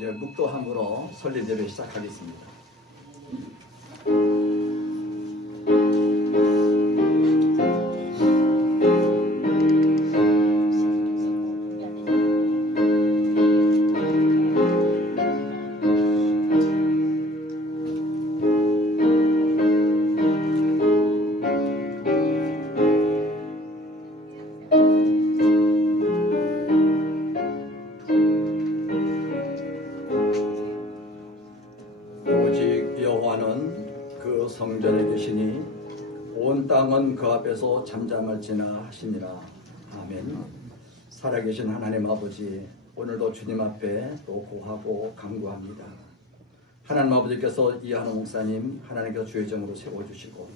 이제 묵도함으로 설립 예배 시작하겠습니다. 성전에 계시니 온 땅은 그 앞에서 잠잠할지나 하시니라. 아멘. 살아계신 하나님 아버지, 오늘도 주님 앞에 또 고하고 간구합니다. 하나님 아버지께서 이한호 목사님 하나님께서 주의 정으로 세워주시고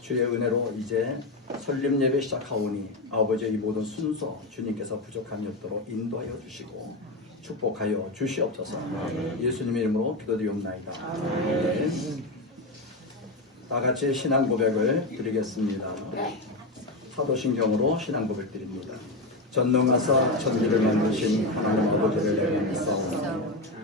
주의 은혜로 이제 설립 예배 시작하오니 아버지의 이 모든 순서 주님께서 부족함이 없도록 인도하여 주시고 축복하여 주시옵소서. 예수님의 이름으로 기도드리옵나이다. 아멘. 다 같이 신앙 고백을 드리겠습니다. 사도신경으로 신앙 고백 드립니다. 전능하사 천지를 만드신 하나님 아버지를 내가 믿사오니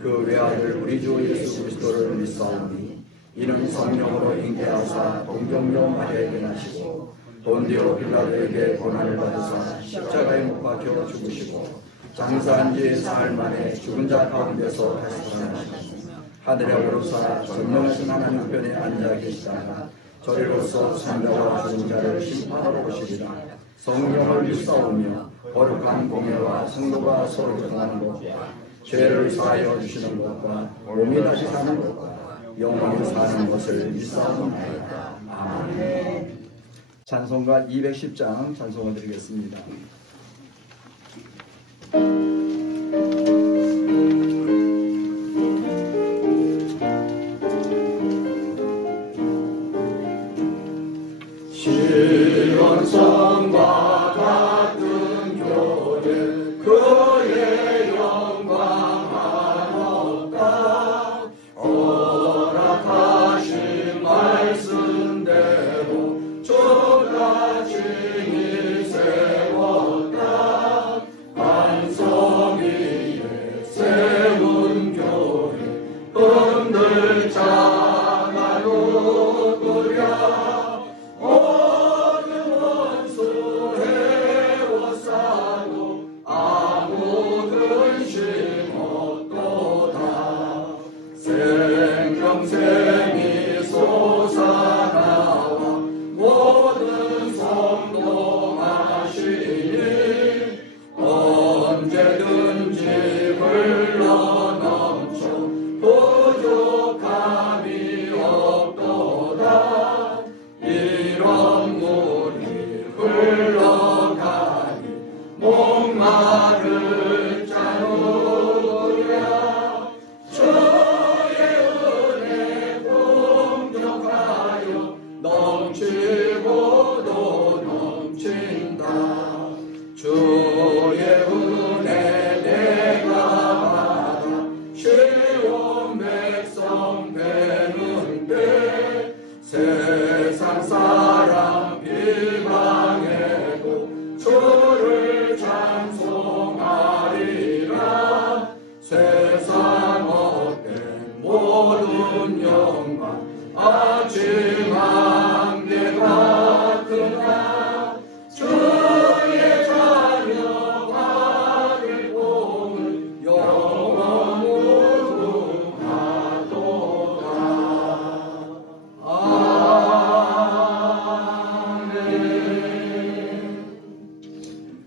그 외아들 우리 주 예수 그리스도를 믿사오니 이는 성령으로 잉태하사 동정녀 마리아에게 나시고 본디오 빌라도에게 고난을 받으사 십자가에 못 박혀 죽으시고 장사한 지 사흘 만에 죽은 자 가운데서 다시 살아나시고 하늘에 오르사 전능하신 하나님 우편에 앉아 계시다가 저리로서 산자와 죽은 자를 심판하러 오시리라. 성령을 믿사오며 거룩한 공예와 성도가 서로 교통하는 것과 죄를 사하여 주시는 것과 몸이 다시 사는 것과 영원히 사는 것을 믿사옵나이다. 아멘. 찬송가 210장 찬송을 드리겠습니다. 실원성과 같은 교제 그의 영광 하옵다. 허락하신 말씀대로 주가 칭히 세웠다. 반석 위에 세운 교회 흔들 자가 누구랴. 생명이 솟아나와 모든 성동하시니 언제든지 흘러넘쳐 부족함이 없도다. 이런 물이 흘러가니 목마를 자누랴. 넘치고도 넘친다. 주의 은혜 내가 받아 쉬운 백성 되는데 세상 사람 비방해도 주를 찬송하리라. 세상 헛된 모든 영광 아침 안개 같으나 주의 자녀 아들 복을 영원 무궁하도다. 아멘.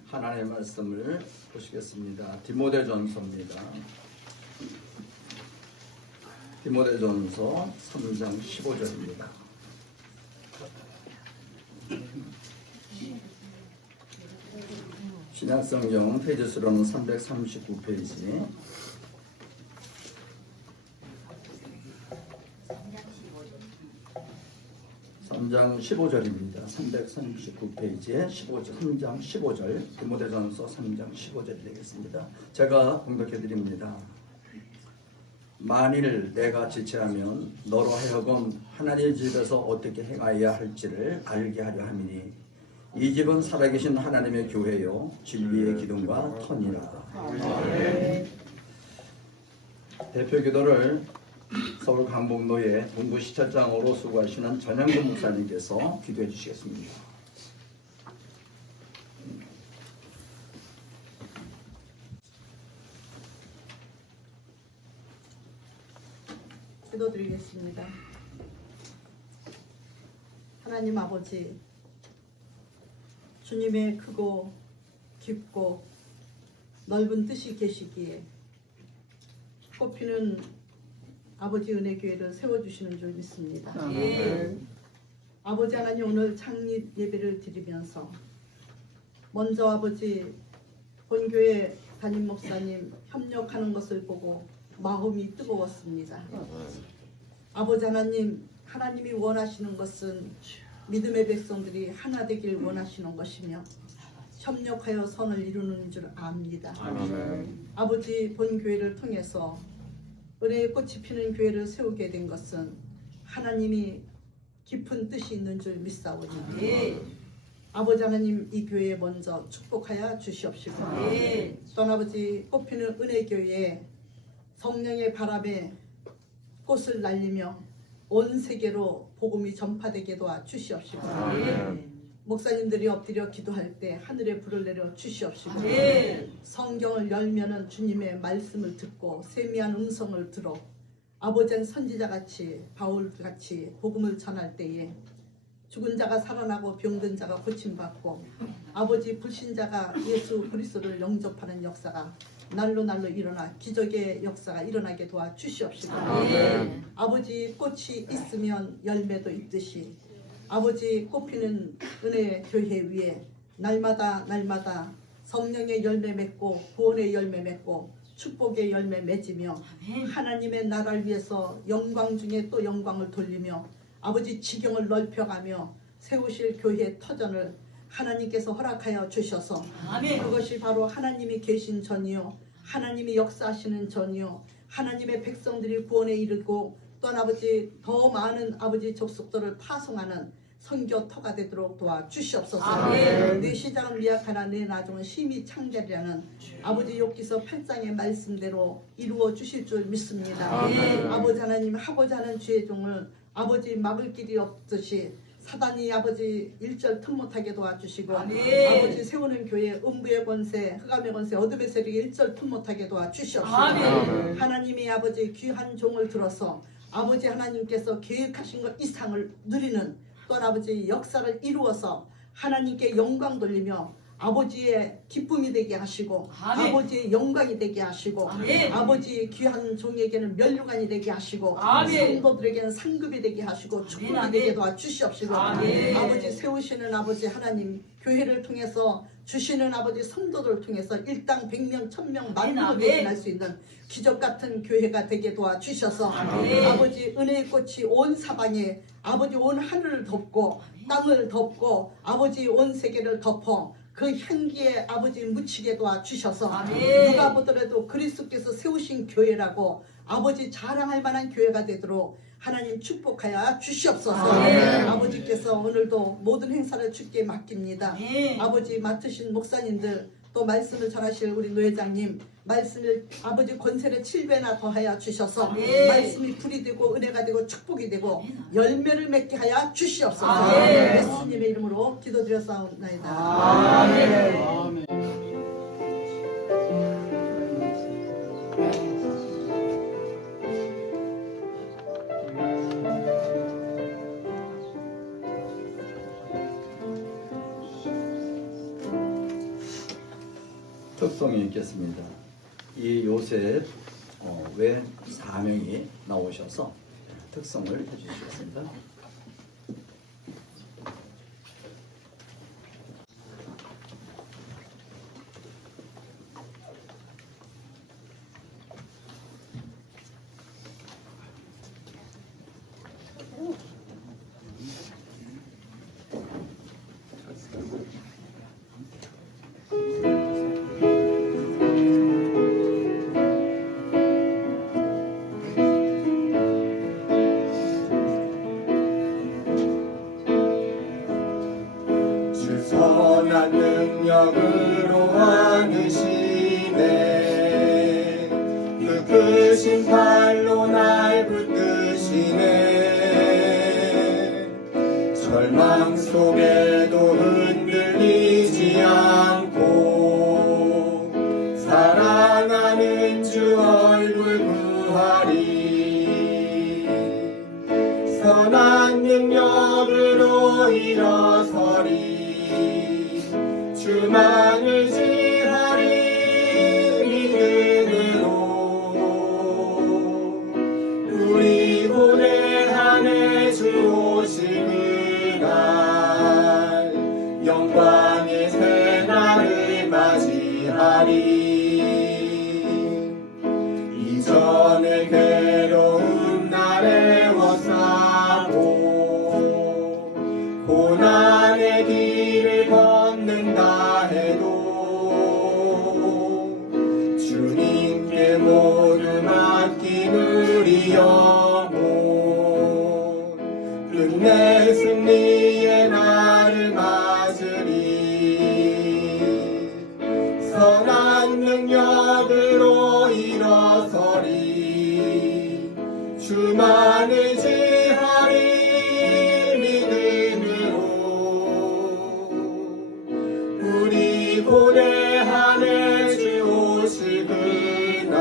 하나님의 말씀을 보시겠습니다. 디모데전서입니다. 디모데전서 3장 15절입니다. 신약성경 페이지 수로는 339페이지. 3장 15절입니다. 339페이지에 3장 15절, 디모데전서 3장 15절이 되겠습니다. 제가 공독해 드립니다. 만일 내가 지체하면 너로 하여금 하나님의 집에서 어떻게 행하여야 할지를 알게 하려 함이니 이 집은 살아계신 하나님의 교회요 진리의 기둥과 터니라. 대표 기도를 서울 강북노예 문구시찰장으로 수고하시는 전영근 목사님께서 기도해 주시겠습니다. 기도드리겠습니다. 하나님 아버지, 주님의 크고 깊고 넓은 뜻이 계시기에 꽃피는 아버지 은혜교회를 세워주시는 줄 믿습니다. 아버지 하나님, 오늘 창립 예배를 드리면서 먼저 아버지 본교회 담임 목사님 협력하는 것을 보고 마음이 뜨거웠습니다. 아버지 하나님, 하나님이 원하시는 것은 믿음의 백성들이 하나 되길 원하시는 것이며 협력하여 선을 이루는 줄 압니다. 아버지 본교회를 통해서 은혜의 꽃이 피는 교회를 세우게 된 것은 하나님이 깊은 뜻이 있는 줄 믿사오니 아버지 하나님, 이 교회에 먼저 축복하여 주시옵시고 또 아버지 꽃피는 은혜교회에 성령의 바람에 꽃을 날리며 온 세계로 복음이 전파되게 도와 주시옵시고 목사님들이 엎드려 기도할 때 하늘에 불을 내려 주시옵시고 성경을 열면은 주님의 말씀을 듣고 세미한 음성을 들어 아버지는 선지자같이 바울같이 복음을 전할 때에 죽은 자가 살아나고 병든 자가 고침받고 아버지 불신자가 예수 그리스도를 영접하는 역사가 날로 일어나 기적의 역사가 일어나게 도와 주시옵시고 아버지 꽃이 있으면 열매도 있듯이 아버지 꽃피는 은혜 교회 위에 날마다 성령의 열매 맺고 구원의 열매 맺고 축복의 열매 맺으며 하나님의 나라를 위해서 영광 중에 또 영광을 돌리며 아버지 지경을 넓혀가며 세우실 교회의 터전을 하나님께서 허락하여 주셔서 그것이 바로 하나님이 계신 전이요 하나님이 역사하시는 전이요 하나님의 백성들이 구원에 이르고 또한 아버지 더 많은 아버지 족속들을 파송하는 선교터가 되도록 도와주시옵소서. 내 시작은 미약하나 내 나중은 심히 창대리라는 아버지 욥기서 8장의 말씀대로 이루어 주실 줄 믿습니다. 아버지 하나님, 하고자 하는 주의 종을 아버지 막을 길이 없듯이 사단이 아버지 일절 틈 못하게 도와주시고 아버지 세우는 교회 음부의 권세 흑암의 권세 어둠의 세력이 일절 틈 못하게 도와주시옵시고 하나님이 아버지 귀한 종을 들어서 아버지 하나님께서 계획하신 것 이상을 누리는 또한 아버지 역사를 이루어서 하나님께 영광 돌리며 아버지의 기쁨이 되게 하시고 아버지의 영광이 되게 하시고 아버지 귀한 종에게는 면류관이 되게 하시고 성도들에게는 상급이 되게 하시고 축복이 되게 도와주시옵시고 아버지 세우시는 아버지 하나님 교회를 통해서 주시는 아버지 성도들을 통해서 일당 100명 1000명 만으로 대신할 수 있는 기적같은 교회가 되게 도와주셔서 아버지 은혜의 꽃이 온 사방에 아버지 온 하늘을 덮고 땅을 덮고 아버지 온 세계를 덮어 그 향기에 아버지 묻히게 도와주셔서 누가 보더라도 그리스도께서 세우신 교회라고 아버지 자랑할 만한 교회가 되도록 하나님 축복하여 주시옵소서. 아버지께서 오늘도 모든 행사를 주께 맡깁니다. 아버지 맡으신 목사님들 또 말씀을 전하실 우리 노회장님 말씀을 아버지 권세를 7배나 더하여 주셔서 말씀이 불이 되고 은혜가 되고 축복이 되고 열매를 맺게 하여 주시옵소서. 예수님의 이름으로 기도드렸사옵나이다. 아멘. 특성이 있겠습니다. 이 요셉 외 4명이 나오셔서 특성을 해주시겠습니다. 선한 능력으로 하시네 그 크신 절망 속에도 흔들리지 않고 사랑하는 주 얼굴 구하리. 선한 능력으로 일어서리. 주만 의지하리. 믿음으로 우리 고뇌하네 주 오시는 날 영광의 새날을 맞이하리. 이전의 괴로운 날에 워싸고 고난의 길을 걷는다 해도 주님께 모두 맡긴 우리 영혼 끝내 승리의 날을 맞으리. 선한 능력으로 일어서리. 주만 의지하리. 믿음으로 우리 고뇌하네 주 오실 그날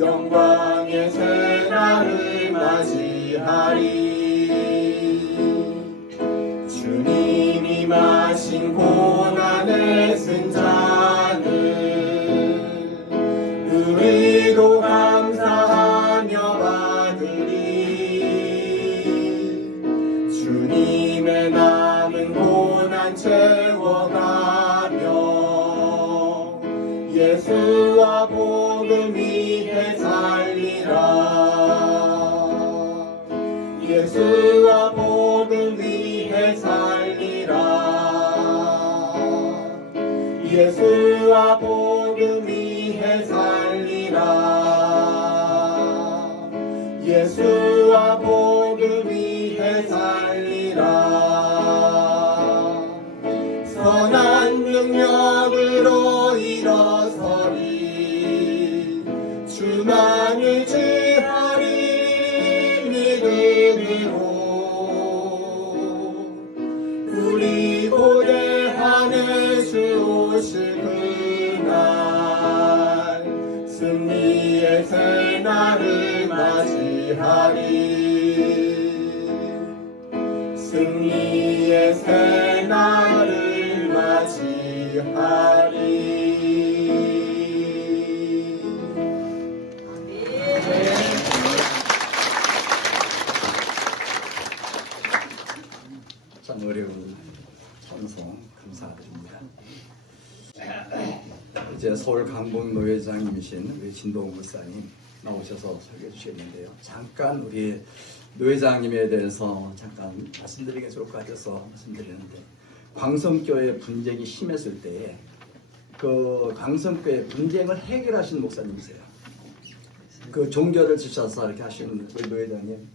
영광의 새날을 맞이하리. 주님이 마신 고난의 승잔을 우리도 감사하며 받으리. 주님의 남은 고난 채워가며 예수와 복음 위해 살리라. 예수와 복음 위해 살리라. 예수와 복음 위해 살리라. 예수와 복음 위해 살리라. 선한 능력으로 일어서리. 주만 의지하리. 믿음으로 우리 고뇌하네 주 오실 그날 승리의 새날을 맞이하리. 승리의 새날을 맞이하리. 참 어려운 찬송 감사드립니다. 이제 서울 강북 노회장님이신 우리 진동 목사님 나오셔서 설교해 주시겠는데요. 잠깐 우리 노회장님에 대해서 잠깐 말씀드리는 게 좋을 것 같아서 말씀드리는데, 광성교회 분쟁이 심했을 때에 그 광성교회 분쟁을 해결하신 목사님이세요. 그 종교를 주셔서 이렇게 하시는 우리 노회장님.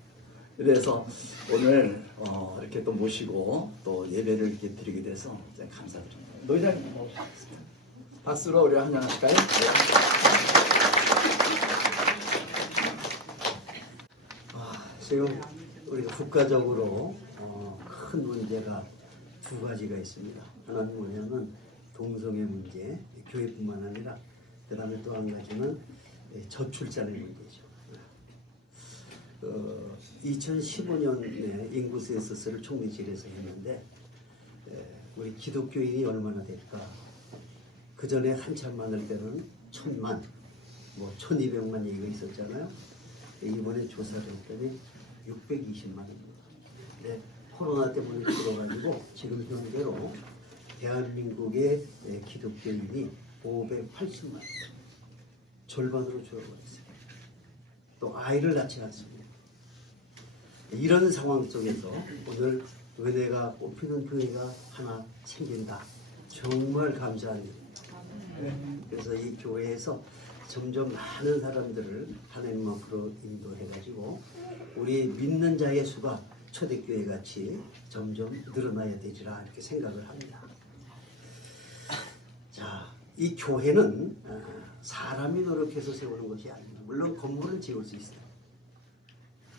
그래서 오늘 이렇게 또 모시고 또 예배를 이렇게 드리게 돼서 감사드립니다. 노회장님 모시겠습니다. 박수로 우리 환영할까요? 지금 우리가 국가적으로 큰 문제가 두 가지가 있습니다. 하나는 뭐냐면 동성애 문제, 교회뿐만 아니라 그 다음에 또 한 가지는 저출산의 문제죠. 2015년에 인구 센서스를 총리실에서 했는데 우리 기독교인이 얼마나 될까? 그 전에 한참 많을 때는 1000만, 1200만 얘기가 있었잖아요. 이번에 조사를 했더니 620만입니다. 네, 코로나 때문에 줄어가지고 지금 현재로 대한민국의 기독교인이 580만, 절반으로 줄어버렸어요. 또 아이를 낳지 않습니다. 이런 상황 속에서 오늘 은혜가 뽑히는 교회가 하나 생긴다. 정말 감사한 일입니다. 그래서 이 교회에서 점점 많은 사람들을 하나님 앞으로 인도해가지고 우리 믿는 자의 수가 초대교회 같이 점점 늘어나야 되리라 이렇게 생각을 합니다. 자, 이 교회는 사람이 노력해서 세우는 것이 아닙니다. 물론 건물은 지을 수 있어요.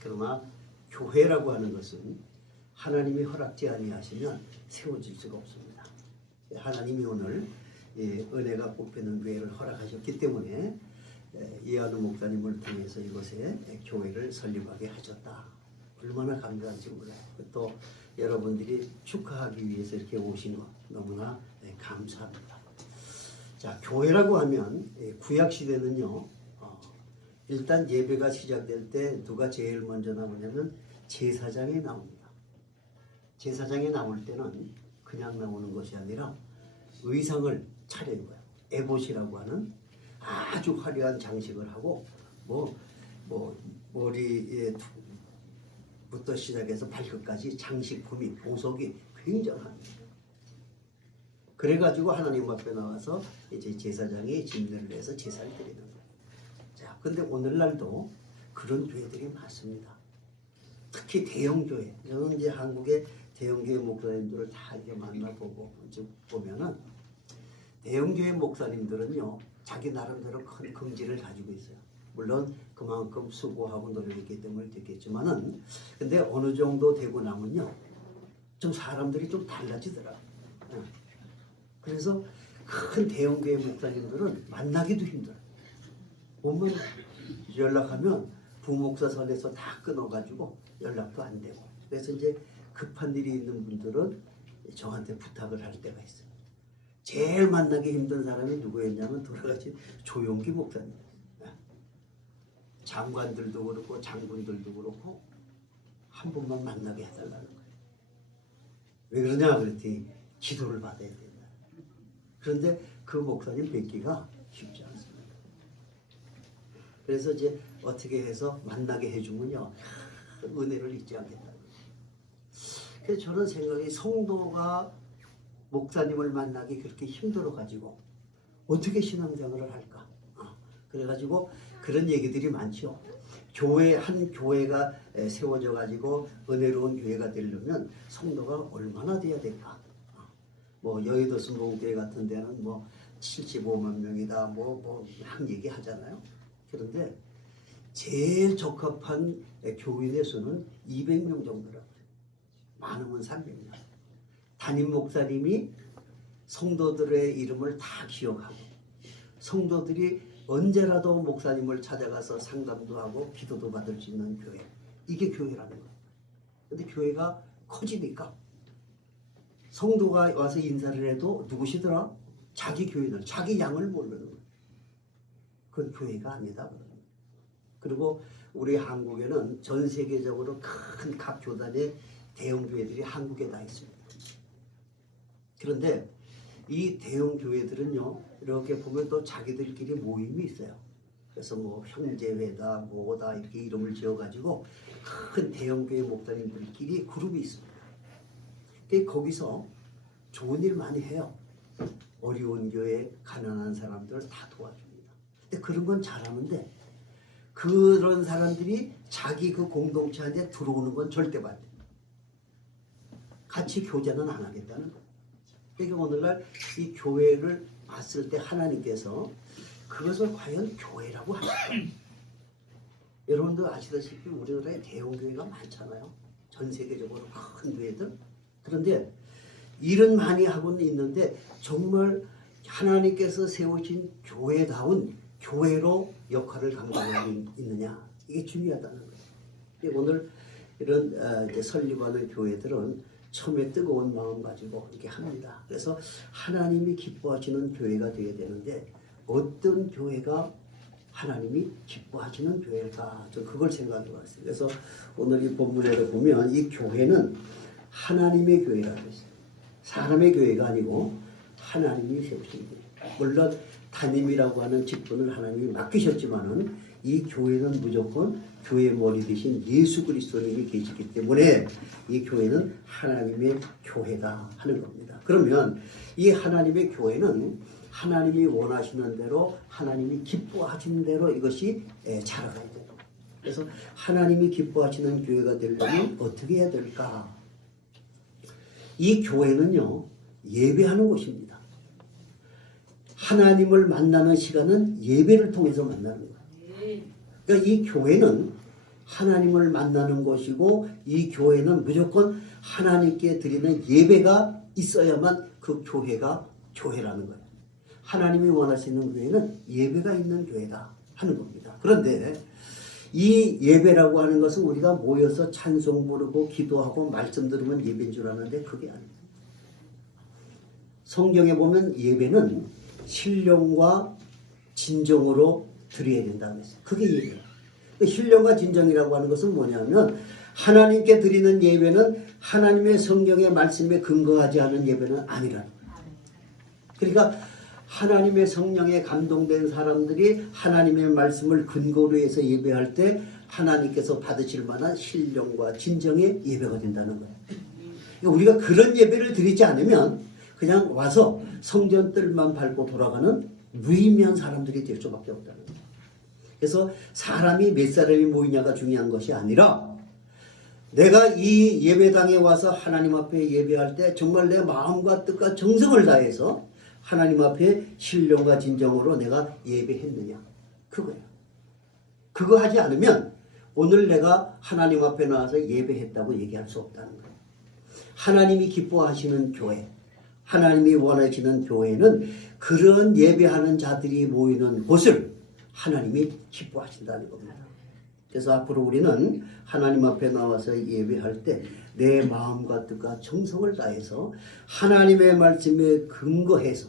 그러나 교회라고 하는 것은 하나님이 허락지 아니하시면 세워질 수가 없습니다. 하나님이 오늘 은혜가 꽃피는 교회를 허락하셨기 때문에 이하도 목사님을 통해서 이곳에 교회를 설립하게 하셨다. 얼마나 감사한지 몰라요. 또 여러분들이 축하하기 위해서 이렇게 오신 것 너무나 감사합니다. 자, 교회라고 하면 구약 시대는요. 일단 예배가 시작될 때 누가 제일 먼저 나오냐면 제사장이 나옵니다. 제사장이 나올 때는 그냥 나오는 것이 아니라 의상을 차린 거예요. 에봇이라고 하는 아주 화려한 장식을 하고 머리부터 시작해서 발끝까지 장식품이 보석이 굉장합니다. 그래가지고 하나님 앞에 나와서 이제 제사장이 진례를 해서 제사를 드리는 거예요. 자, 근데 오늘날도 그런 교회들이 많습니다. 특히 대형교회. 저는 이제 한국의 대형교회 목사님들을 다 이렇게 만나보고 보면은 대형교회 목사님들은요, 자기 나름대로 큰 긍지를 가지고 있어요. 물론 그만큼 수고하고 노력했기 때문에 됐겠지만은, 근데 어느 정도 되고 나면요, 좀 사람들이 좀 달라지더라. 그래서 큰 대형교회 목사님들은 만나기도 힘들어요. 보면 연락하면 부목사 선에서 다 끊어가지고 연락도 안 되고. 그래서 이제 급한 일이 있는 분들은 저한테 부탁을 할 때가 있어요. 제일 만나기 힘든 사람이 누구였냐면 돌아가신 조용기 목사님. 장관들도 그렇고 장군들도 그렇고 한 번만 만나게 해달라는 거예요. 왜 그러냐 그랬더니 기도를 받아야 된다. 그런데 그 목사님 뵙기가 쉽지 않습니다. 그래서 이제 어떻게 해서 만나게 해주면요, 은혜를 잊지 않겠다. 그래서 저는 생각이, 성도가 목사님을 만나기 그렇게 힘들어가지고 어떻게 신앙생활을 할까? 그래가지고 그런 얘기들이 많죠. 한 교회가 세워져 가지고 은혜로운 교회가 되려면 성도가 얼마나 돼야 될까? 여의도 순복음교회 같은 데는 75만 명이다 막 얘기하잖아요. 그런데 제일 적합한 교인의 수는 200명 정도라고요. 많으면 300명. 담임 목사님이 성도들의 이름을 다 기억하고, 성도들이 언제라도 목사님을 찾아가서 상담도 하고 기도도 받을 수 있는 교회. 이게 교회라는 거예요. 근데 교회가 커지니까 성도가 와서 인사를 해도 누구시더라? 자기 교인을, 자기 양을 모르는 거예요. 그건 교회가 아니다. 그리고 우리 한국에는 전 세계적으로 큰 각 교단의 대형 교회들이 한국에 다 있습니다. 그런데 이 대형 교회들은요, 이렇게 보면 또 자기들끼리 모임이 있어요. 그래서 형제회다 뭐다 이렇게 이름을 지어가지고 큰 대형 교회 목사님들끼리 그룹이 있습니다. 거기서 좋은 일 많이 해요. 어려운 교회, 가난한 사람들을 다 도와줍니다. 근데 그런 건 잘하는데 그런 사람들이 자기 그 공동체 안에 들어오는 건 절대 반대. 같이 교제는 안 하겠다는 거예요. 그러니까 오늘날 이 교회를 봤을 때 하나님께서 그것을 과연 교회라고 할까? 여러분도 아시다시피 우리나라에 대형 교회가 많잖아요. 전 세계적으로 큰 교회들. 그런데 일은 많이 하고는 있는데 정말 하나님께서 세우신 교회다운 교회로 역할을 감당하고 있느냐, 이게 중요하다는 거예요. 오늘 이런 이제 설립하는 교회들은 처음에 뜨거운 마음 가지고 이렇게 합니다. 그래서 하나님이 기뻐하시는 교회가 되어야 되는데 어떤 교회가 하나님이 기뻐하시는 교회일까? 저는 그걸 생각해 봤어요. 그래서 오늘 이 본문에도 보면 이 교회는 하나님의 교회라고 했어요. 사람의 교회가 아니고 하나님이 세우신 교회. 물론 담임이라고 하는 직분을 하나님이 맡기셨지만은 이 교회는 무조건 교회 머리 대신 예수 그리스도님이 계시기 때문에 이 교회는 하나님의 교회다 하는 겁니다. 그러면 이 하나님의 교회는 하나님이 원하시는 대로, 하나님이 기뻐하시는 대로 이것이 자라가야 돼요. 그래서 하나님이 기뻐하시는 교회가 되려면 어떻게 해야 될까? 이 교회는요, 예배하는 곳입니다. 하나님을 만나는 시간은 예배를 통해서 만나는 거예요. 그러니까 이 교회는 하나님을 만나는 곳이고 이 교회는 무조건 하나님께 드리는 예배가 있어야만 그 교회가 교회라는 거예요. 하나님이 원하시는 교회는 예배가 있는 교회다 하는 겁니다. 그런데 이 예배라고 하는 것은 우리가 모여서 찬송 부르고 기도하고 말씀 들으면 예배인 줄 아는데 그게 아닙니다. 성경에 보면 예배는 신령과 진정으로 드려야 된다는 것이에요. 그게 예배예요. 신령과 진정이라고 하는 것은 뭐냐면 하나님께 드리는 예배는 하나님의 성경의 말씀에 근거하지 않은 예배는 아니라는 거예요. 그러니까 하나님의 성령에 감동된 사람들이 하나님의 말씀을 근거로 해서 예배할 때 하나님께서 받으실 만한 신령과 진정의 예배가 된다는 거예요. 그러니까 우리가 그런 예배를 드리지 않으면 그냥 와서 성전뜰만 밟고 돌아가는 무의미한 사람들이 될 수밖에 없다는 거예요. 그래서 사람이 몇 사람이 모이냐가 중요한 것이 아니라 내가 이 예배당에 와서 하나님 앞에 예배할 때 정말 내 마음과 뜻과 정성을 다해서 하나님 앞에 신령과 진정으로 내가 예배했느냐 그거예요. 그거 하지 않으면 오늘 내가 하나님 앞에 나와서 예배했다고 얘기할 수 없다는 거예요. 하나님이 기뻐하시는 교회, 하나님이 원하시는 교회는 그런 예배하는 자들이 모이는 곳을 하나님이 기뻐하신다는 겁니다. 그래서 앞으로 우리는 하나님 앞에 나와서 예배할 때 내 마음과 뜻과 정성을 다해서 하나님의 말씀에 근거해서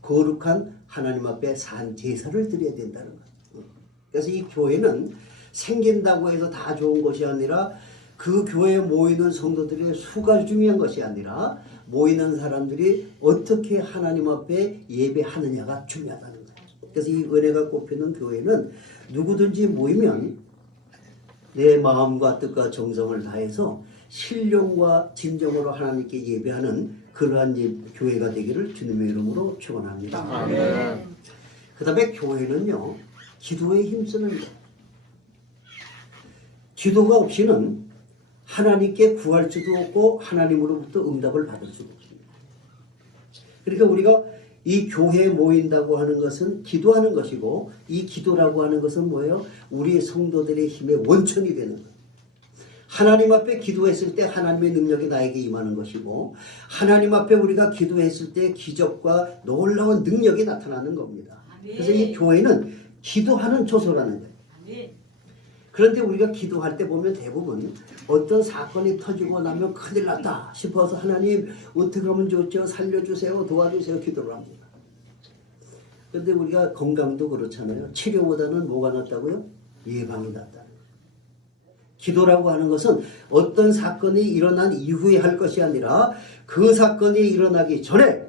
거룩한 하나님 앞에 산 제사를 드려야 된다는 거예요. 그래서 이 교회는 생긴다고 해서 다 좋은 것이 아니라 그 교회에 모이는 성도들의 수가 중요한 것이 아니라 모이는 사람들이 어떻게 하나님 앞에 예배하느냐가 중요하다는 거예요. 그래서 이 은혜가 꼽히는 교회는 누구든지 모이면 내 마음과 뜻과 정성을 다해서 신령과 진정으로 하나님께 예배하는 그러한 교회가 되기를 주님의 이름으로 축원합니다. 아멘. 그 다음에 교회는요, 기도에 힘쓰는 거예요. 기도가 없이는 하나님께 구할 수도 없고 하나님으로부터 응답을 받을 수도 없습니다. 그러니까 우리가 이 교회에 모인다고 하는 것은 기도하는 것이고 이 기도라고 하는 것은 뭐예요? 우리 성도들의 힘의 원천이 되는 거예요. 하나님 앞에 기도했을 때 하나님의 능력이 나에게 임하는 것이고 하나님 앞에 우리가 기도했을 때 기적과 놀라운 능력이 나타나는 겁니다. 그래서 이 교회는 기도하는 초소라는 거예요. 그런데 우리가 기도할 때 보면 대부분 어떤 사건이 터지고 나면 큰일 났다 싶어서 하나님 어떻게 하면 좋죠? 살려주세요, 도와주세요 기도를 합니다. 그런데 우리가 건강도 그렇잖아요. 치료보다는 뭐가 낫다고요? 예방이 낫다는 거예요. 기도라고 하는 것은 어떤 사건이 일어난 이후에 할 것이 아니라 그 사건이 일어나기 전에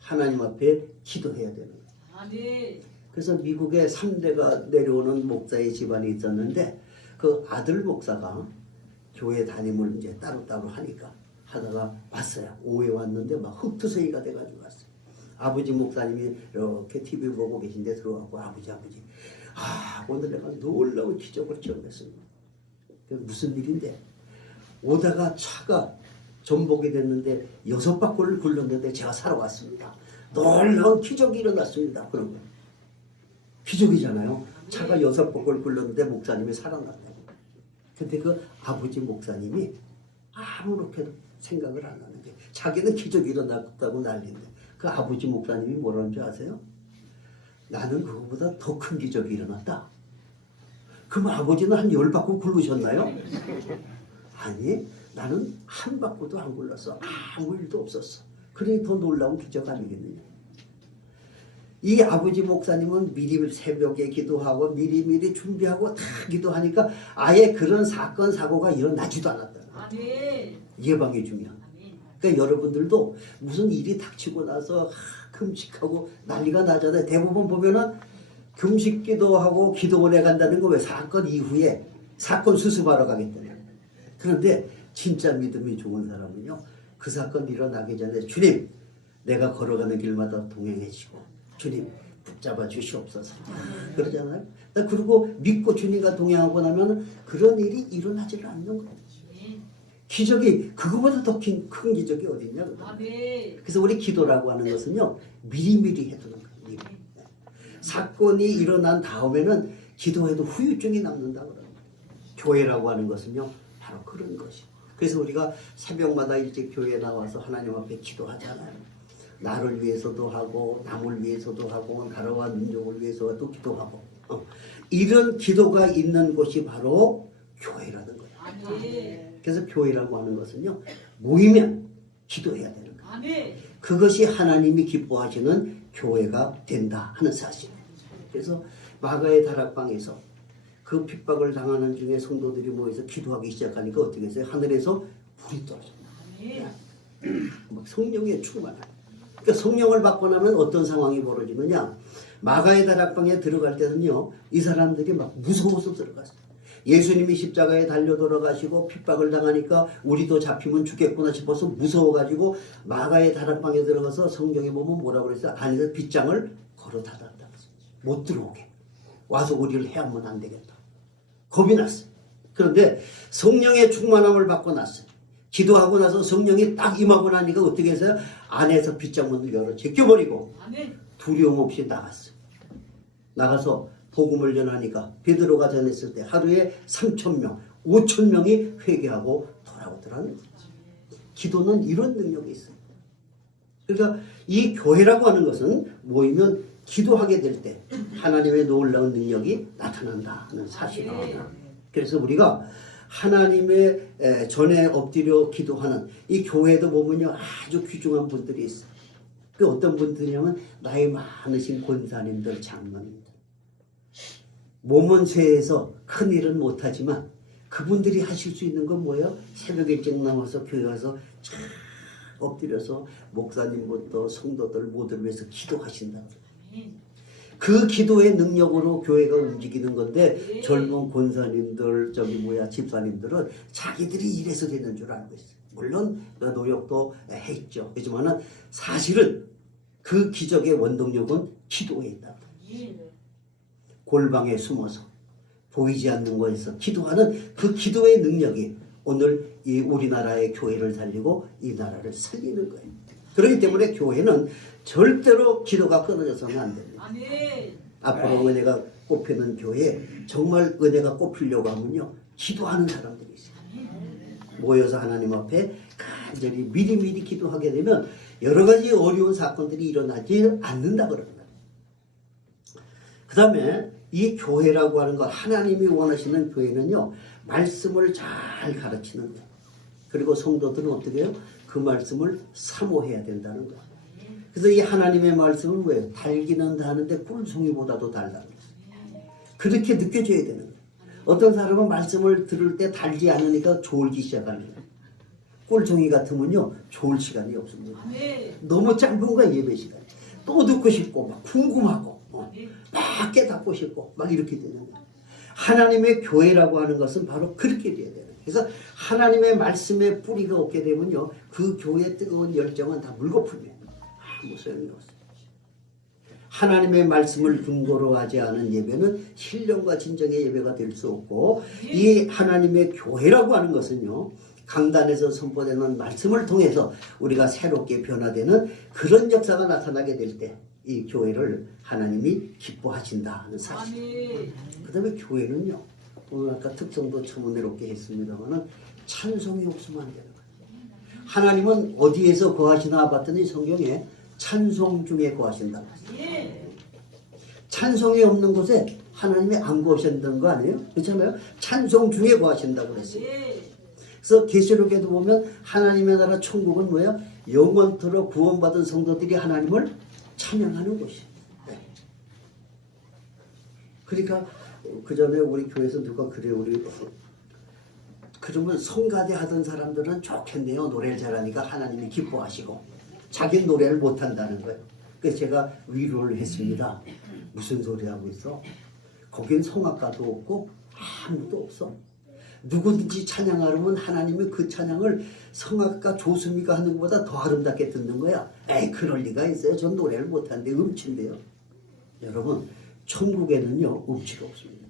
하나님 앞에 기도해야 되는 거예요. 아멘. 그래서 미국에 3대가 내려오는 목사의 집안이 있었는데 그 아들 목사가 교회 담임을 이제 따로따로 하다가 왔어요. 오후에 왔는데 막 흑투성이가 돼가지고 왔어요. 아버지 목사님이 이렇게 TV 보고 계신데 들어가고 아버지 오늘 내가 놀라운 기적을 경험했습니다. 무슨 일인데 오다가 차가 전복이 됐는데 6바퀴를 굴렀는데 제가 살아왔습니다. 놀라운 기적이 일어났습니다. 그런 거예요. 기적이잖아요. 차가 6바퀴를 굴렀는데 목사님이 살아났다고. 근데 그 아버지 목사님이 아무렇게도 생각을 안 하는 게 자기는 기적이 일어났다고 난리인데 그 아버지 목사님이 뭐라는 줄 아세요? 나는 그거보다 더 큰 기적이 일어났다. 그럼 아버지는 한 10바퀴 굴르셨나요? 아니, 나는 한 바퀴도 안 굴렀어. 아무 일도 없었어. 그래 더 놀라운 기적 아니겠느냐. 이 아버지 목사님은 미리 새벽에 기도하고 미리미리 준비하고 다 기도하니까 아예 그런 사건 사고가 일어나지도 않았다는 거예요. 예방이 중요한 거예요. 그러니까 여러분들도 무슨 일이 닥치고 나서 금식하고 난리가 나잖아요. 대부분 보면은 금식 기도하고 기도원에 간다는 거 왜 사건 이후에 사건 수습하러 가겠다는. 그런데 진짜 믿음이 좋은 사람은요, 그 사건 일어나기 전에 주님, 내가 걸어가는 길마다 동행해주시고 주님 붙잡아 주시옵소서 그러잖아요. 그리고 믿고 주님과 동행하고 나면 그런 일이 일어나지를 않는 거예요. 기적이 그거보다 더 큰 기적이 어디 있냐. 그래서 우리 기도라고 하는 것은요, 미리미리 해두는 거예요. 미리. 사건이 일어난 다음에는 기도해도 후유증이 남는다고 그러는 거예요. 교회라고 하는 것은요 바로 그런 것이에요. 그래서 우리가 새벽마다 일찍 교회에 나와서 하나님 앞에 기도하잖아요. 나를 위해서도 하고 남을 위해서도 하고 나라와 민족을 위해서도 기도하고 이런 기도가 있는 곳이 바로 교회라는 거예요. 그래서 교회라고 하는 것은요 모이면 기도해야 되는 거예요. 그것이 하나님이 기뻐하시는 교회가 된다 하는 사실이에요. 그래서 마가의 다락방에서 그 핍박을 당하는 중에 성도들이 모여서 기도하기 시작하니까 어떻게 했어요? 하늘에서 불이 떨어졌다. 막 성령의 충만함. 그러니까 성령을 받고 나면 어떤 상황이 벌어지느냐? 마가의 다락방에 들어갈 때는요, 이 사람들이 막 무서워서 들어갔어요. 예수님이 십자가에 달려 돌아가시고 핍박을 당하니까 우리도 잡히면 죽겠구나 싶어서 무서워가지고 마가의 다락방에 들어가서 성경에 보면 뭐라고 그랬어요? 안에서 빗장을 걸어 닫았다. 못 들어오게. 와서 우리를 해하면 안 되겠다. 겁이 났어요. 그런데 성령의 충만함을 받고 났어요. 기도하고 나서 성령이 딱 임하고 나니까 어떻게 했어요? 안에서 빗장문을 열어 제껴버리고 두려움 없이 나갔어요. 나가서 복음을 전하니까 베드로가 전했을 때 하루에 3,000명, 5,000명이 회개하고 돌아오더라는 거죠. 기도는 이런 능력이 있어요. 그러니까 이 교회라고 하는 것은 모이면 기도하게 될 때 하나님의 놀라운 능력이 나타난다 하는 사실입니다. 그래서 우리가 하나님의 전에 엎드려 기도하는 이 교회도 보면요 아주 귀중한 분들이 있어요. 그 어떤 분들이냐면 나이 많으신 권사님들, 장로님들. 몸은 쇠해서 큰 일은 못하지만 그분들이 하실 수 있는 건 뭐예요? 새벽 일찍 나와서 교회 와서 쫙 엎드려서 목사님부터 성도들 모두를 위해서 기도하신다. 그 기도의 능력으로 교회가 움직이는 건데 젊은 권사님들 집사님들은 자기들이 이래서 되는 줄 알고 있어요. 물론 노력도 했죠. 하지만 사실은 그 기적의 원동력은 기도에 있다. 골방에 숨어서 보이지 않는 곳에서 기도하는 그 기도의 능력이 오늘 이 우리나라의 교회를 살리고 이 나라를 살리는 거예요. 그렇기 때문에 교회는 절대로 기도가 끊어져서는 안 됩니다. 앞으로 은혜가 꼽히는 교회에 정말 은혜가 꼽히려고 하면요 기도하는 사람들이 있어요. 모여서 하나님 앞에 간절히 미리미리 기도하게 되면 여러 가지 어려운 사건들이 일어나지 않는다 그럽니다. 그 다음에 이 교회라고 하는 것, 하나님이 원하시는 교회는요 말씀을 잘 가르치는 거예요. 그리고 성도들은 어떻게 해요? 그 말씀을 사모해야 된다는 거예요. 그래서 이 하나님의 말씀은 왜? 달기는 다는데 꿀송이보다도 달다는 거예요. 그렇게 느껴져야 되는 거예요. 어떤 사람은 말씀을 들을 때 달지 않으니까 졸기 시작하는 거예요. 꿀송이 같으면요 좋을 시간이 없습니다. 너무 짧은 거야 예배 시간이. 또 듣고 싶고 막 궁금하고 막 깨닫고 싶고 막 이렇게 되는 거예요. 하나님의 교회라고 하는 것은 바로 그렇게 돼야 돼요. 그래서 하나님의 말씀에 뿌리가 없게 되면요 그 교회의 뜨거운 열정은 다 물거품이에요. 아무 소용이 없어요. 하나님의 말씀을 근거로 하지 않은 예배는 신령과 진정의 예배가 될 수 없고 이 하나님의 교회라고 하는 것은요 강단에서 선포되는 말씀을 통해서 우리가 새롭게 변화되는 그런 역사가 나타나게 될 때 이 교회를 하나님이 기뻐하신다 하는 사실. 그 다음에 교회는요 오늘 아까 특성도 참 은혜롭게 했습니다만 찬송이 없으면 안 되는 거예요. 하나님은 어디에서 거하시나 봤더니 성경에 찬송 중에 거하신다고 했어요. 찬송이 없는 곳에 하나님이 안 거하신다는 거 아니에요? 그렇잖아요. 찬송 중에 거하신다고 그랬어요. 그래서 계시록에도 보면 하나님의 나라 천국은 뭐예요? 영원토록 구원받은 성도들이 하나님을 찬양하는 곳이에요. 네. 그러니까 그 전에 우리 교회에서 누가 그래요. 그러면 성가대 하던 사람들은 좋겠네요. 노래를 잘하니까 하나님이 기뻐하시고 자기 노래를 못한다는 거예요. 그래서 제가 위로를 했습니다. 무슨 소리 하고 있어? 거긴 성악가도 없고 아무도 없어. 누구든지 찬양하려면 하나님이 그 찬양을 성악가 조수미가 하는 것보다 더 아름답게 듣는 거야. 에이 그럴 리가 있어요. 전 노래를 못하는데 음치인데요. 여러분 천국에는요 음치가 없습니다.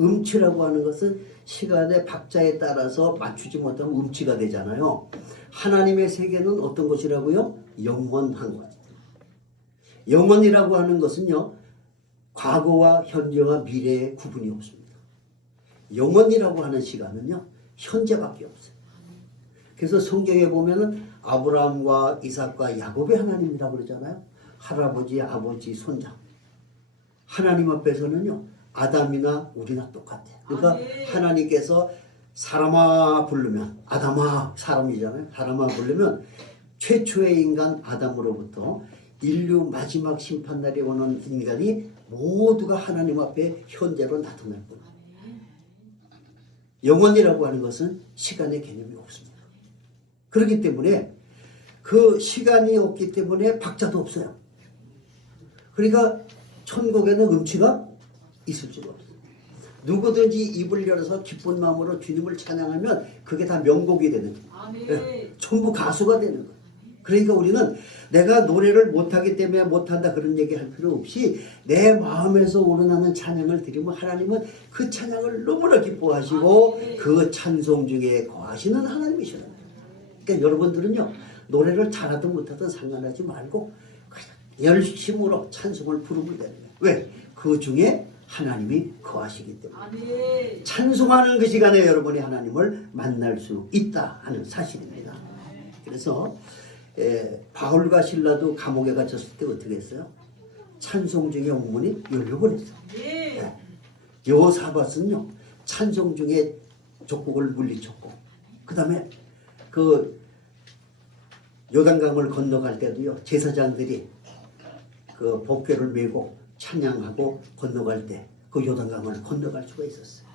음치라고 하는 것은 시간의 박자에 따라서 맞추지 못하면 음치가 되잖아요. 하나님의 세계는 어떤 것이라고요? 영원한 것. 영원이라고 하는 것은요 과거와 현재와 미래의 구분이 없습니다. 영원이라고 하는 시간은요 현재밖에 없어요. 그래서 성경에 보면은 아브라함과 이삭과 야곱의 하나님이라고 그러잖아요. 할아버지, 아버지, 손자. 하나님 앞에서는요 아담이나 우리나 똑같아요. 그러니까 하나님께서 사람아 부르면, 아담아 사람이잖아요. 사람아 부르면 최초의 인간 아담으로부터 인류 마지막 심판날이 오는 인간이 모두가 하나님 앞에 현재로 나타날 뿐. 영원이라고 하는 것은 시간의 개념이 없습니다. 그렇기 때문에 그 시간이 없기 때문에 박자도 없어요. 그러니까 천국에는 음치가 있을 수가 없어요. 누구든지 입을 열어서 기쁜 마음으로 주님을 찬양하면 그게 다 명곡이 되는 거예요. 네, 전부 가수가 되는 거예요. 그러니까 우리는 내가 노래를 못하기 때문에 못한다 그런 얘기 할 필요 없이 내 마음에서 우러나는 찬양을 드리면 하나님은 그 찬양을 너무나 기뻐하시고 그 찬송 중에 거하시는 하나님이시라는 거예요. 그러니까 여러분들은요 노래를 잘하든 못하든 상관하지 말고 그냥 열심으로 찬송을 부르면 되는 거예요. 왜? 그 중에 하나님이 거하시기 때문에 찬송하는 그 시간에 여러분이 하나님을 만날 수 있다 하는 사실입니다. 그래서 바울과 실라도 감옥에 갇혔을 때 어떻게 했어요? 찬송 중에 옥문이 열려버렸어요. 여호사밧은요 찬송 중에 족국을 물리쳤고 그 다음에 그 요단강을 건너갈 때도요 제사장들이 그 복궤를 메고 찬양하고 건너갈 때 그 요단강을 건너갈 수가 있었어요.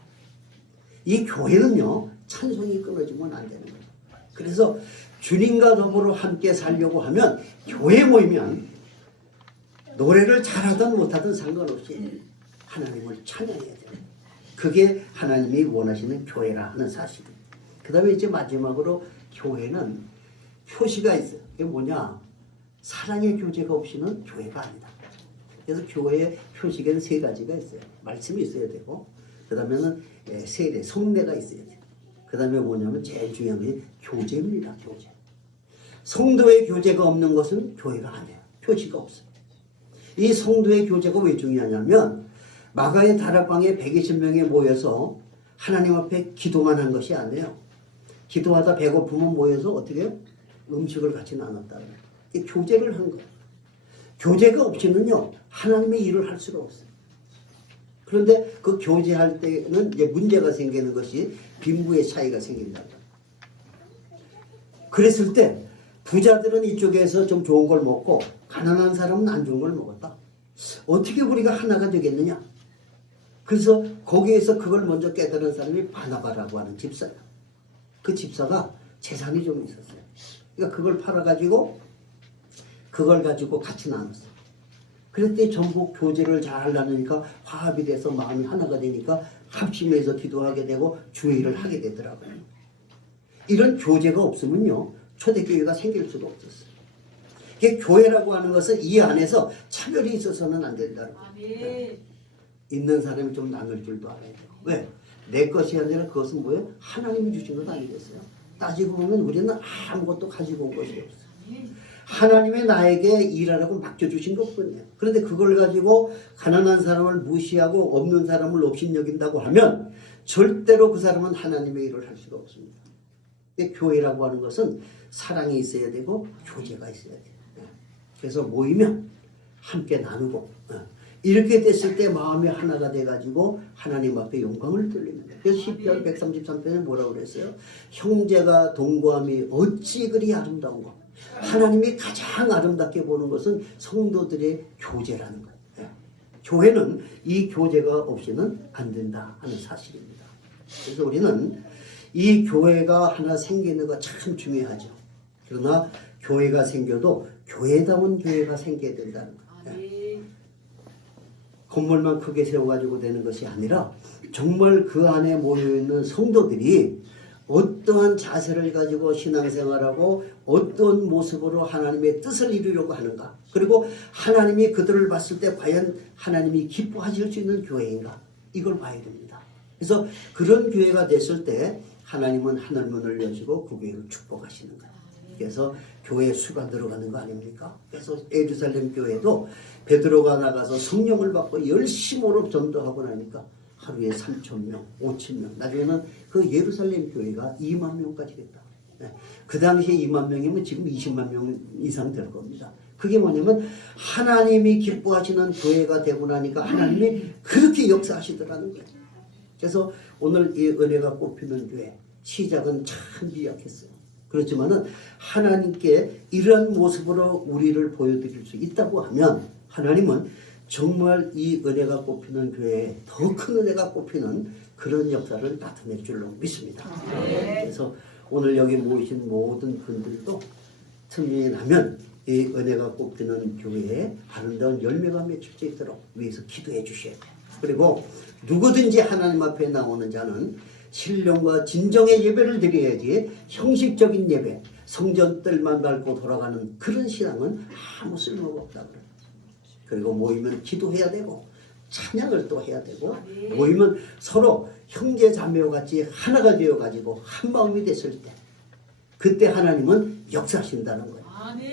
이 교회는요 찬송이 끊어지면 안 되는 거예요. 그래서 주님과 더불어 함께 살려고 하면 교회에 모이면 노래를 잘하든 못하든 상관없이 하나님을 찬양해야 돼요. 그게 하나님이 원하시는 교회라 하는 사실입니다. 그 다음에 이제 마지막으로 교회는 표시가 있어요. 그게 뭐냐? 사랑의 교제가 없이는 교회가 아니다. 그래서 교회의 표식에는 세 가지가 있어요. 말씀이 있어야 되고 그 다음에는 세례, 성례가 있어야 돼요. 그 다음에 뭐냐면 제일 중요한 게 교제입니다. 교제. 성도의 교제가 없는 것은 교회가 아니에요. 표시가 없어요. 이 성도의 교제가 왜 중요하냐면 마가의 다락방에 120명이 모여서 하나님 앞에 기도만 한 것이 아니에요. 기도하다 배고프면 모여서 어떻게 해요? 음식을 같이 나눴다는 거예요. 교제를 한 거예요. 교제가 없이는요 하나님의 일을 할 수가 없어요. 그런데 그 교제할 때는 이제 문제가 생기는 것이 빈부의 차이가 생긴다. 그랬을 때 부자들은 이쪽에서 좀 좋은 걸 먹고 가난한 사람은 안 좋은 걸 먹었다. 어떻게 우리가 하나가 되겠느냐? 그래서 거기에서 그걸 먼저 깨달은 사람이 바나바라고 하는 집사예요. 그 집사가 재산이 좀 있었어요. 그러니까 그걸 팔아가지고 그걸 가지고 같이 나눴어요. 그랬더니 전부 교제를 잘 하려니까 화합이 돼서 마음이 하나가 되니까 합심해서 기도하게 되고 주의를 하게 되더라고요. 이런 교제가 없으면요 초대교회가 생길 수가 없었어요. 이게 교회라고 하는 것은 이 안에서 차별이 있어서는 안 된다는 거예요. 있는 사람이 좀 나눌 줄도 알아야 돼요. 왜? 내 것이 아니라 그것은 뭐예요? 하나님이 주신 것 아니겠어요? 따지고 보면 우리는 아무것도 가지고 온 것이 없어요. 하나님이 나에게 일하라고 맡겨주신 것뿐이에요. 그런데 그걸 가지고 가난한 사람을 무시하고 없는 사람을 업신여긴다고 하면 절대로 그 사람은 하나님의 일을 할 수가 없습니다. 근데 교회라고 하는 것은 사랑이 있어야 되고 교제가 있어야 돼요. 그래서 모이면 함께 나누고 이렇게 됐을 때 마음이 하나가 돼가지고 하나님 앞에 영광을 돌립니다. 그래서 시편 133편에 뭐라고 그랬어요? 형제가 동거함이 어찌 그리 아름다운가. 하나님이 가장 아름답게 보는 것은 성도들의 교제라는 거예요. 교회는 이 교제가 없이는 안 된다 하는 사실입니다. 그래서 우리는 이 교회가 하나 생기는 거 참 중요하죠. 그러나 교회가 생겨도 교회다운 교회가 생겨야 된다는 거예요. 건물만 크게 세워가지고 되는 것이 아니라 정말 그 안에 모여있는 성도들이 어떠한 자세를 가지고 신앙생활하고 어떤 모습으로 하나님의 뜻을 이루려고 하는가, 그리고 하나님이 그들을 봤을 때 과연 하나님이 기뻐하실 수 있는 교회인가, 이걸 봐야 됩니다. 그래서 그런 교회가 됐을 때 하나님은 하늘문을 여시고 그 교회를 축복하시는 거예요. 그래서 교회 수가 늘어가는 거 아닙니까? 그래서 예루살렘 교회도 베드로가 나가서 성령을 받고 열심으로 전도하고 나니까 하루에 3,000명, 5,000명, 나중에는 그 예루살렘 교회가 2만 명까지 됐다. 네. 그 당시에 2만 명이면 지금 20만 명 이상 될 겁니다. 그게 뭐냐면 하나님이 기뻐하시는 교회가 되고 나니까 하나님이 그렇게 역사하시더라는 거예요. 그래서 오늘 이 은혜가 꽃피는 교회 시작은 참 미약했어요. 그렇지만은 하나님께 이런 모습으로 우리를 보여드릴 수 있다고 하면 하나님은 정말 이 은혜가 꽃피는 교회에 더 큰 은혜가 꽃피는 그런 역사를 나타낼 줄로 믿습니다. 그래서 오늘 여기 모이신 모든 분들도 틈이 나면 이 은혜가 꽃피는 교회에 아름다운 열매가 맺힐 수 있도록 위해서 기도해 주셔야 돼요. 그리고 누구든지 하나님 앞에 나오는 자는 신령과 진정의 예배를 드려야지 형식적인 예배, 성전뜰만 밟고 돌아가는 그런 신앙은 아무 쓸모가 없다 그래요. 그리고 모이면 기도해야 되고 찬양을 또 해야 되고 모이면 서로 형제 자매와 같이 하나가 되어 가지고 한 마음이 됐을 때 그때 하나님은 역사하신다는 거예요.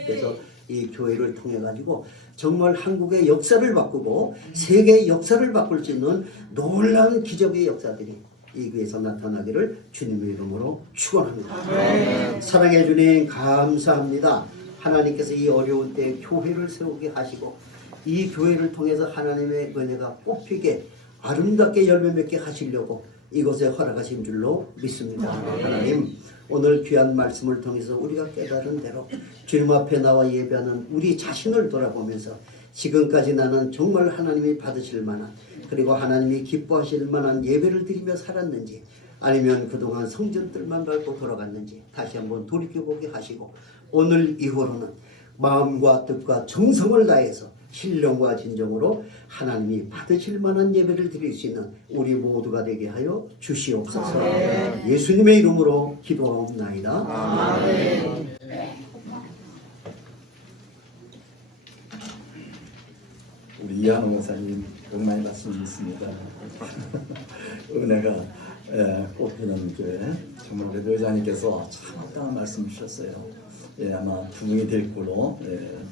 그래서 이 교회를 통해 가지고 정말 한국의 역사를 바꾸고 세계의 역사를 바꿀 수 있는 놀라운 기적의 역사들이 이 교회에서 나타나기를 주님의 이름으로 축원합니다. 사랑해 주님 감사합니다. 하나님께서 이 어려운 때에 교회를 세우게 하시고 이 교회를 통해서 하나님의 은혜가 꽃피게 아름답게 열매 맺게 하시려고 이곳에 허락하신 줄로 믿습니다. 하나님 오늘 귀한 말씀을 통해서 우리가 깨달은 대로 주님 앞에 나와 예배하는 우리 자신을 돌아보면서 지금까지 나는 정말 하나님이 받으실 만한 그리고 하나님이 기뻐하실 만한 예배를 드리며 살았는지 아니면 그동안 성전들만 밟고 돌아갔는지 다시 한번 돌이켜보게 하시고 오늘 이후로는 마음과 뜻과 정성을 다해서 신령과 진정으로 하나님이 받으실 만한 예배를 드릴 수 있는 우리 모두가 되게 하여 주시옵소서. 예수님의 이름으로 기도하옵나이다. 아멘. 우리 이한호 목사님 복 많이 받습니다. 은혜가 꽃피는 교회 정말 우리 의장님께서 참 합당한 말씀 주셨어요. 아마 부흥이 될 걸로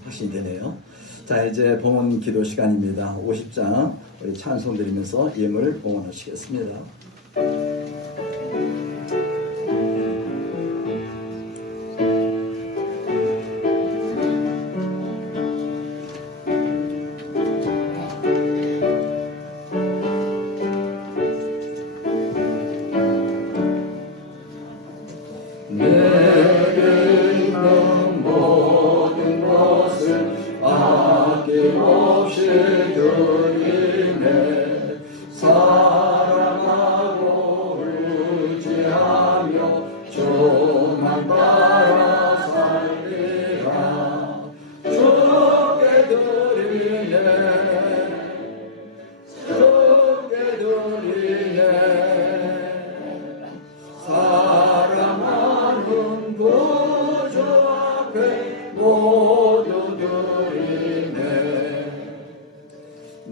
확신이 되네요. 자 이제 봉헌 기도 시간입니다. 50장 우리 찬송 드리면서 예물 봉헌하시겠습니다.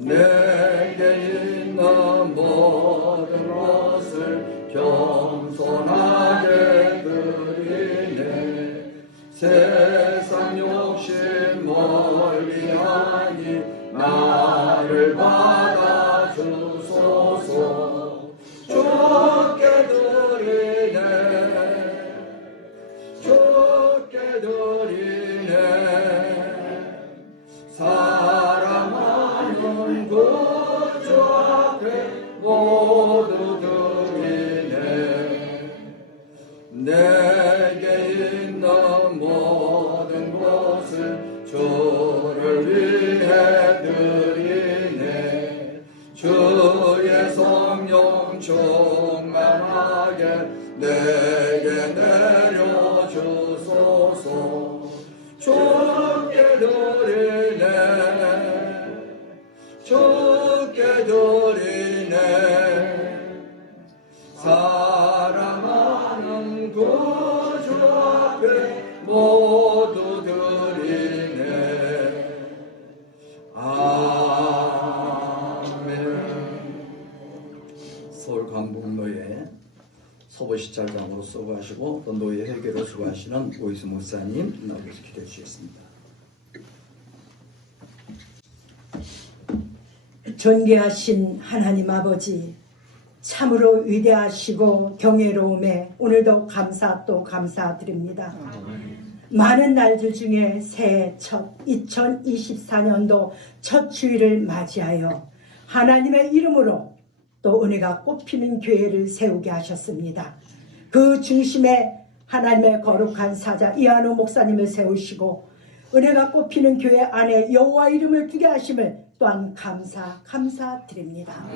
내게 있는 모든 것을 겸손하게 드리네. 세상 욕심 멀리하니 나를 받아 주소서. 주께 드리네, 주께 드리네. 사랑하는 구주 앞에 모두 드리네. 내게 있는 모든 것을 주를 위해 드리네. 주의 성령 충만하게 내게 내려주소서. 주께 드리네, 주께 드리네. 사랑하는 구주 앞에 모두 드리네. 아멘. 서울 광복로에 서부시찰장으로 수고하시고 또 노예 회계로 수고하시는 오이수 목사님 나오셔서 기도해 주시겠습니다. 존귀하신 하나님 아버지, 참으로 위대하시고 경외로움에 오늘도 감사 또 감사드립니다. 많은 날들 중에 새해 첫 2024년도 첫 주일을 맞이하여 하나님의 이름으로 또 은혜가 꽃피는 교회를 세우게 하셨습니다. 그 중심에 하나님의 거룩한 사자 이한우 목사님을 세우시고 은혜가 꽃피는 교회 안에 여호와 이름을 두게 하심을 또한 감사드립니다.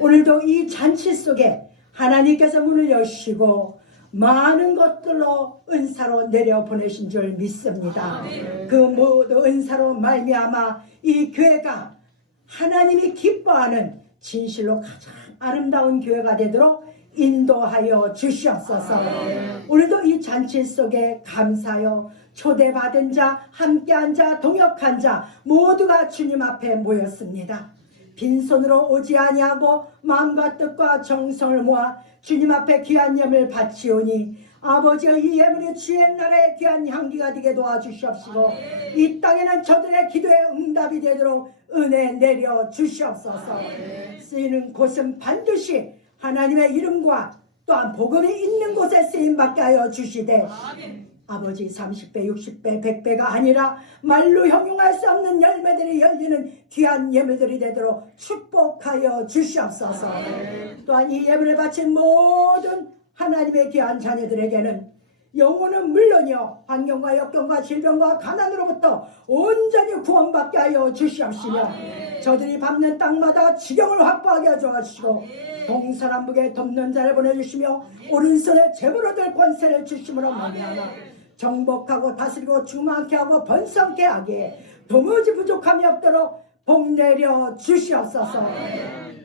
오늘도 이 잔치 속에 하나님께서 문을 여시고 많은 것들로 은사로 내려보내신 줄 믿습니다. 그 모든 은사로 말미암아 이 교회가 하나님이 기뻐하는 진실로 가장 아름다운 교회가 되도록 인도하여 주시옵소서. 오늘도 이 잔치 속에 감사하여 초대받은 자, 함께한 자, 동역한 자 모두가 주님 앞에 모였습니다. 빈손으로 오지 아니하고 마음과 뜻과 정성을 모아 주님 앞에 귀한 예물을 바치오니 아버지의 이 예물이 주의 나라의 귀한 향기가 되게 도와주시옵시고 이 땅에는 저들의 기도에 응답이 되도록 은혜 내려 주시옵소서. 쓰이는 곳은 반드시 하나님의 이름과 또한 복음이 있는 곳에 쓰임받게 하여 주시되 아버지 30배, 60배, 100배가 아니라 말로 형용할 수 없는 열매들이 열리는 귀한 예물들이 되도록 축복하여 주시옵소서. 또한 이 예물을 바친 모든 하나님의 귀한 자녀들에게는 영혼은 물론이요 환경과 역경과 질병과 가난으로부터 온전히 구원받게 하여 주시옵시며 저들이 밟는 땅마다 지경을 확보하게 하여 주시고 동서남북에 돕는 자를 보내주시며 오른손에 재물 얻을 권세를 주심으로 말미암아 정복하고 다스리고 충만케 하고 번성케 하기에 도무지 부족함이 없도록 복 내려 주시옵소서.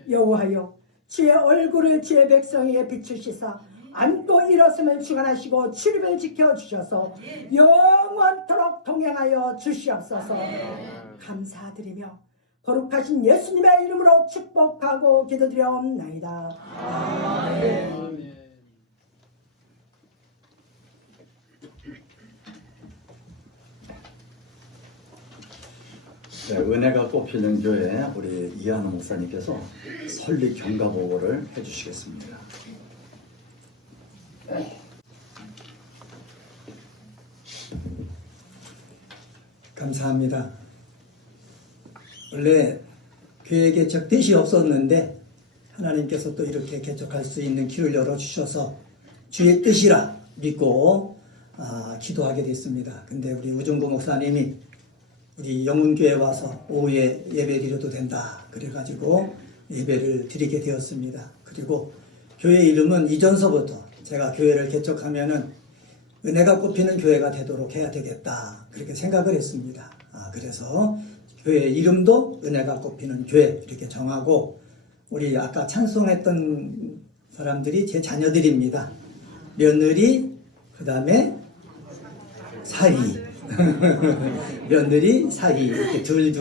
여호와여 주의 얼굴을 주의 백성에게 비추시사 안고 일었음을 주관하시고 출입을 지켜주셔서 영원토록 동행하여 주시옵소서. 감사드리며 거룩하신 예수님의 이름으로 축복하고 기도드려옵나이다. 아멘. 네, 은혜가 꽃피는 교회 우리 이한우 목사님께서 설립 경과 보고를 해주시겠습니다. 감사합니다. 원래 교회 개척 뜻이 없었는데 하나님께서 또 이렇게 개척할 수 있는 길을 열어주셔서 주의 뜻이라 믿고 기도하게 됐습니다. 근데 우리 우정구 목사님이 우리 영문교회 와서 오후에 예배 드려도 된다 그래가지고 예배를 드리게 되었습니다. 그리고 교회 이름은 이전서부터 제가 교회를 개척하면은 은혜가 꽃피는 교회가 되도록 해야 되겠다 그렇게 생각을 했습니다. 그래서 교회 이름도 은혜가 꽃피는 교회 이렇게 정하고 우리 아까 찬송했던 사람들이 제 자녀들입니다. 며느리 그 다음에 사위 며느리 사위 이렇게 둘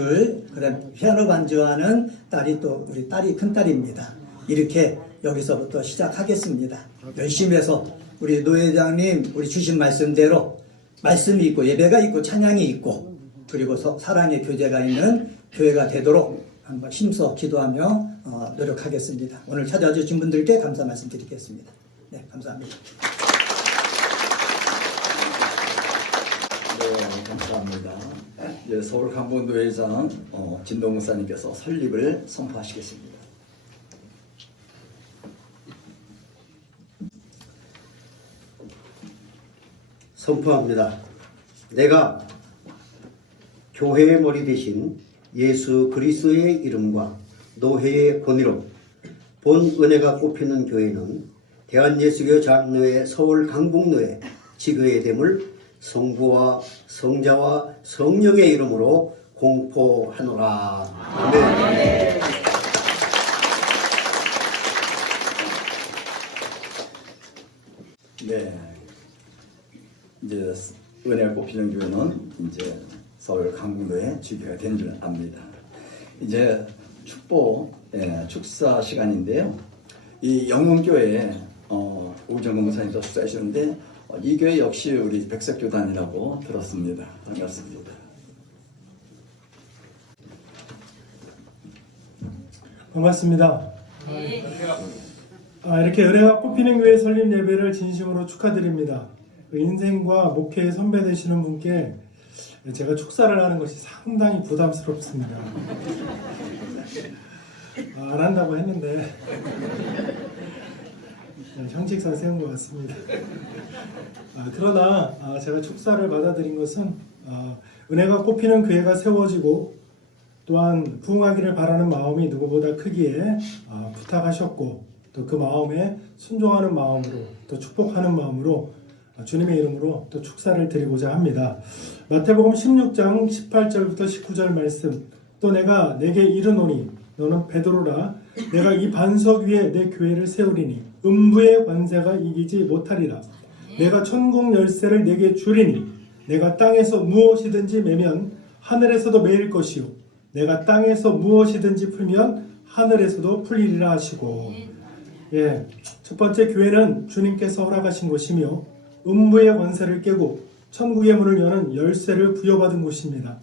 그다음 피아노 반주하는 딸이 또 우리 딸이 큰딸입니다. 이렇게 여기서부터 시작하겠습니다. 열심히 해서 우리 노 회장님 우리 주신 말씀대로 말씀이 있고 예배가 있고 찬양이 있고 그리고 사랑의 교제가 있는 교회가 되도록 한번 힘써 기도하며 노력하겠습니다. 오늘 찾아와 주신 분들께 감사 말씀드리겠습니다. 네, 감사합니다. 네, 감사합니다. 예, 서울 강본도회장 진동 목사님께서 설립을 선포하시겠습니다. 선포합니다. 내가 교회의 머리 대신 예수 그리스도의 이름과 노회의 권위로 본 은혜가 꽃피는 교회는 대한예수교 장로회 서울 강북로회 지교회 됨을 성부와 성자와 성령의 이름으로 공포하노라. 아멘. 네, 이제 은혜가 꽃피는 교회는 이제 서울 강북로의 주교가 된 줄 압니다. 이제 축사 시간인데요. 이 영문교회에 오정근 목사님도 축사하시는데 이 교회 역시 우리 백석교단이라고 들었습니다. 반갑습니다. 반갑습니다. 이렇게 은혜가 꽃피는 교회 설립 예배를 진심으로 축하드립니다. 인생과 목회의 선배 되시는 분께 제가 축사를 하는 것이 상당히 부담스럽습니다. 안 한다고 했는데 형식상 세운 것 같습니다. 그러나 제가 축사를 받아들인 것은 은혜가 꽃피는 교회가 세워지고 또한 부흥하기를 바라는 마음이 누구보다 크기에 부탁하셨고 또 그 마음에 순종하는 마음으로 또 축복하는 마음으로 주님의 이름으로 또 축사를 드리고자 합니다. 마태복음 16장 18절부터 19절 말씀, 또 내가 내게 이르노니 너는 베드로라, 내가 이 반석 위에 내 교회를 세우리니 음부의 관세가 이기지 못하리라. 내가 천국 열쇠를 내게 주리니 내가 땅에서 무엇이든지 매면 하늘에서도 매일 것이요 내가 땅에서 무엇이든지 풀면 하늘에서도 풀리리라 하시고, 첫 번째 교회는 주님께서 허락하신 곳이며 음부의 권세를 깨고 천국의 문을 여는 열쇠를 부여받은 곳입니다.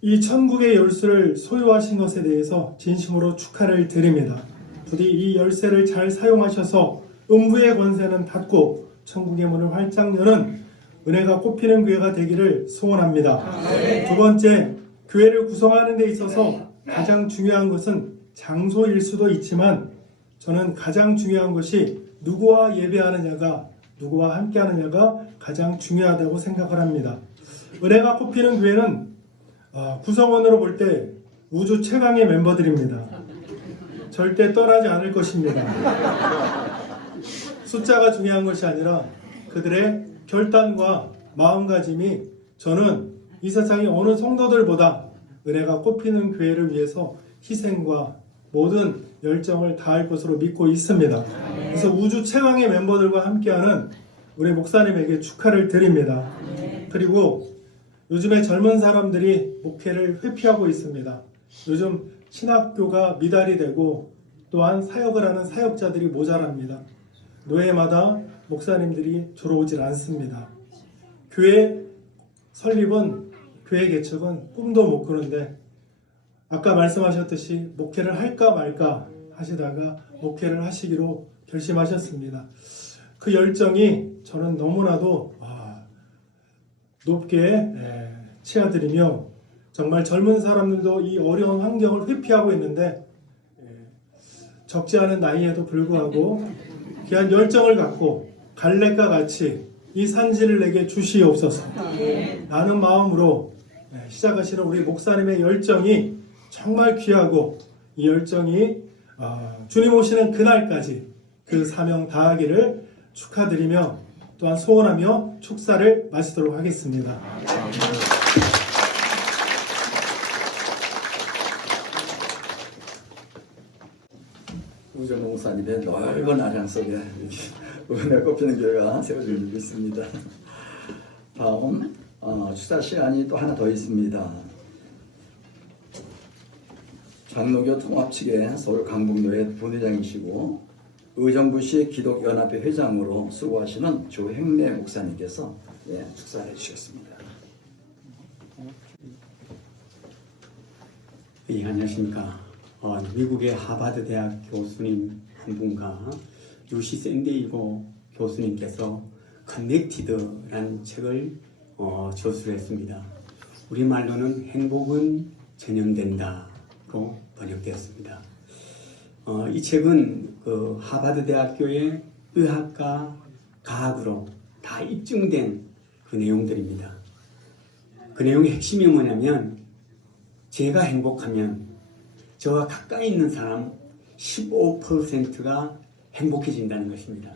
이 천국의 열쇠를 소유하신 것에 대해서 진심으로 축하를 드립니다. 부디 이 열쇠를 잘 사용하셔서 음부의 권세는 닫고 천국의 문을 활짝 여는 은혜가 꽃피는 교회가 되기를 소원합니다. 두 번째, 교회를 구성하는 데 있어서 가장 중요한 것은 장소일 수도 있지만 저는 가장 중요한 것이 누구와 예배하느냐가, 누구와 함께하느냐가 가장 중요하다고 생각을 합니다. 은혜가 꽃피는 교회는 구성원으로 볼 때 우주 최강의 멤버들입니다. 절대 떠나지 않을 것입니다. 숫자가 중요한 것이 아니라 그들의 결단과 마음가짐이 저는 이 세상의 어느 성도들보다 은혜가 꽃피는 교회를 위해서 희생과 모든 열정을 다할 것으로 믿고 있습니다. 그래서 우주 최강의 멤버들과 함께하는 우리 목사님에게 축하를 드립니다. 그리고 요즘에 젊은 사람들이 목회를 회피하고 있습니다. 요즘 신학교가 미달이 되고 또한 사역을 하는 사역자들이 모자랍니다. 노예마다 목사님들이 들어오질 않습니다. 교회 설립은, 교회 개척은 꿈도 못 꾸는데 아까 말씀하셨듯이 목회를 할까 말까 하시다가 목회를 하시기로 결심하셨습니다. 그 열정이 저는 너무나도 높게 치아드리며 정말 젊은 사람들도 이 어려운 환경을 회피하고 있는데 적지 않은 나이에도 불구하고 귀한 열정을 갖고 갈렙과 같이 이 산지를 내게 주시옵소서 라는 마음으로 시작하시는 우리 목사님의 열정이 정말 귀하고 이 열정이 주님 오시는 그날까지 그 사명 다하기를 축하드리며 또한 소원하며 축사를 마치도록 하겠습니다. 우정 목사님의 넓은 아량 속에 은혜 꽃피는 교회가 세워질 일이 있습니다. 다음 축사 시간이 또 하나 더 있습니다. 장로교 통합 측의 서울 강북교회 부회장이시고 의정부시 기독연합회 회장으로 수고하시는 조행래 목사님께서 축사를 해주셨습니다. 안녕하십니까. 미국의 하버드 대학 교수님 한 분과 유시 샌디에이고 교수님께서 커넥티드라는 책을 저술을 했습니다. 우리말로는 행복은 전염된다로 번역되었습니다. 이 책은 그 하버드 대학교의 의학과 과학으로 다 입증된 그 내용들입니다. 그 내용의 핵심이 뭐냐면 제가 행복하면 저와 가까이 있는 사람 15%가 행복해진다는 것입니다.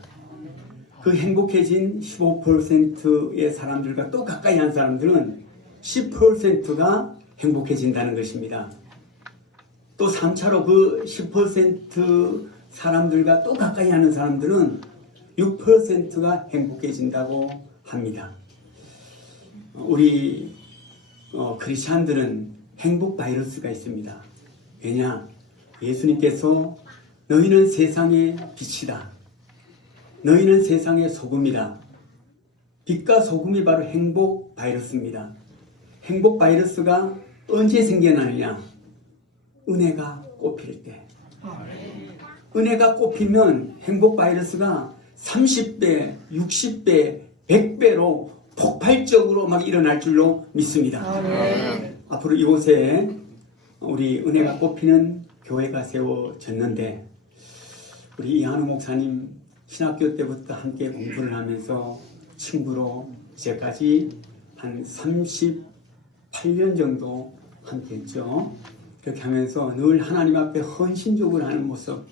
그 행복해진 15%의 사람들과 또 가까이 한 사람들은 10%가 행복해진다는 것입니다. 또 3차로 그 10% 사람들과 또 가까이 하는 사람들은 6%가 행복해진다고 합니다. 우리 크리스찬들은 행복 바이러스가 있습니다. 왜냐? 예수님께서 너희는 세상의 빛이다. 너희는 세상의 소금이다. 빛과 소금이 바로 행복 바이러스입니다. 행복 바이러스가 언제 생겨나느냐? 은혜가 꽃필 때. 은혜가 꼽히면 행복 바이러스가 30배, 60배, 100배로 폭발적으로 막 일어날 줄로 믿습니다. 앞으로 이곳에 우리 은혜가 꼽히는 교회가 세워졌는데 우리 이한우 목사님 신학교 때부터 함께 공부를 하면서 친구로 이제까지 한 38년 정도 함께 했죠. 그렇게 하면서 늘 하나님 앞에 헌신적으로 하는 모습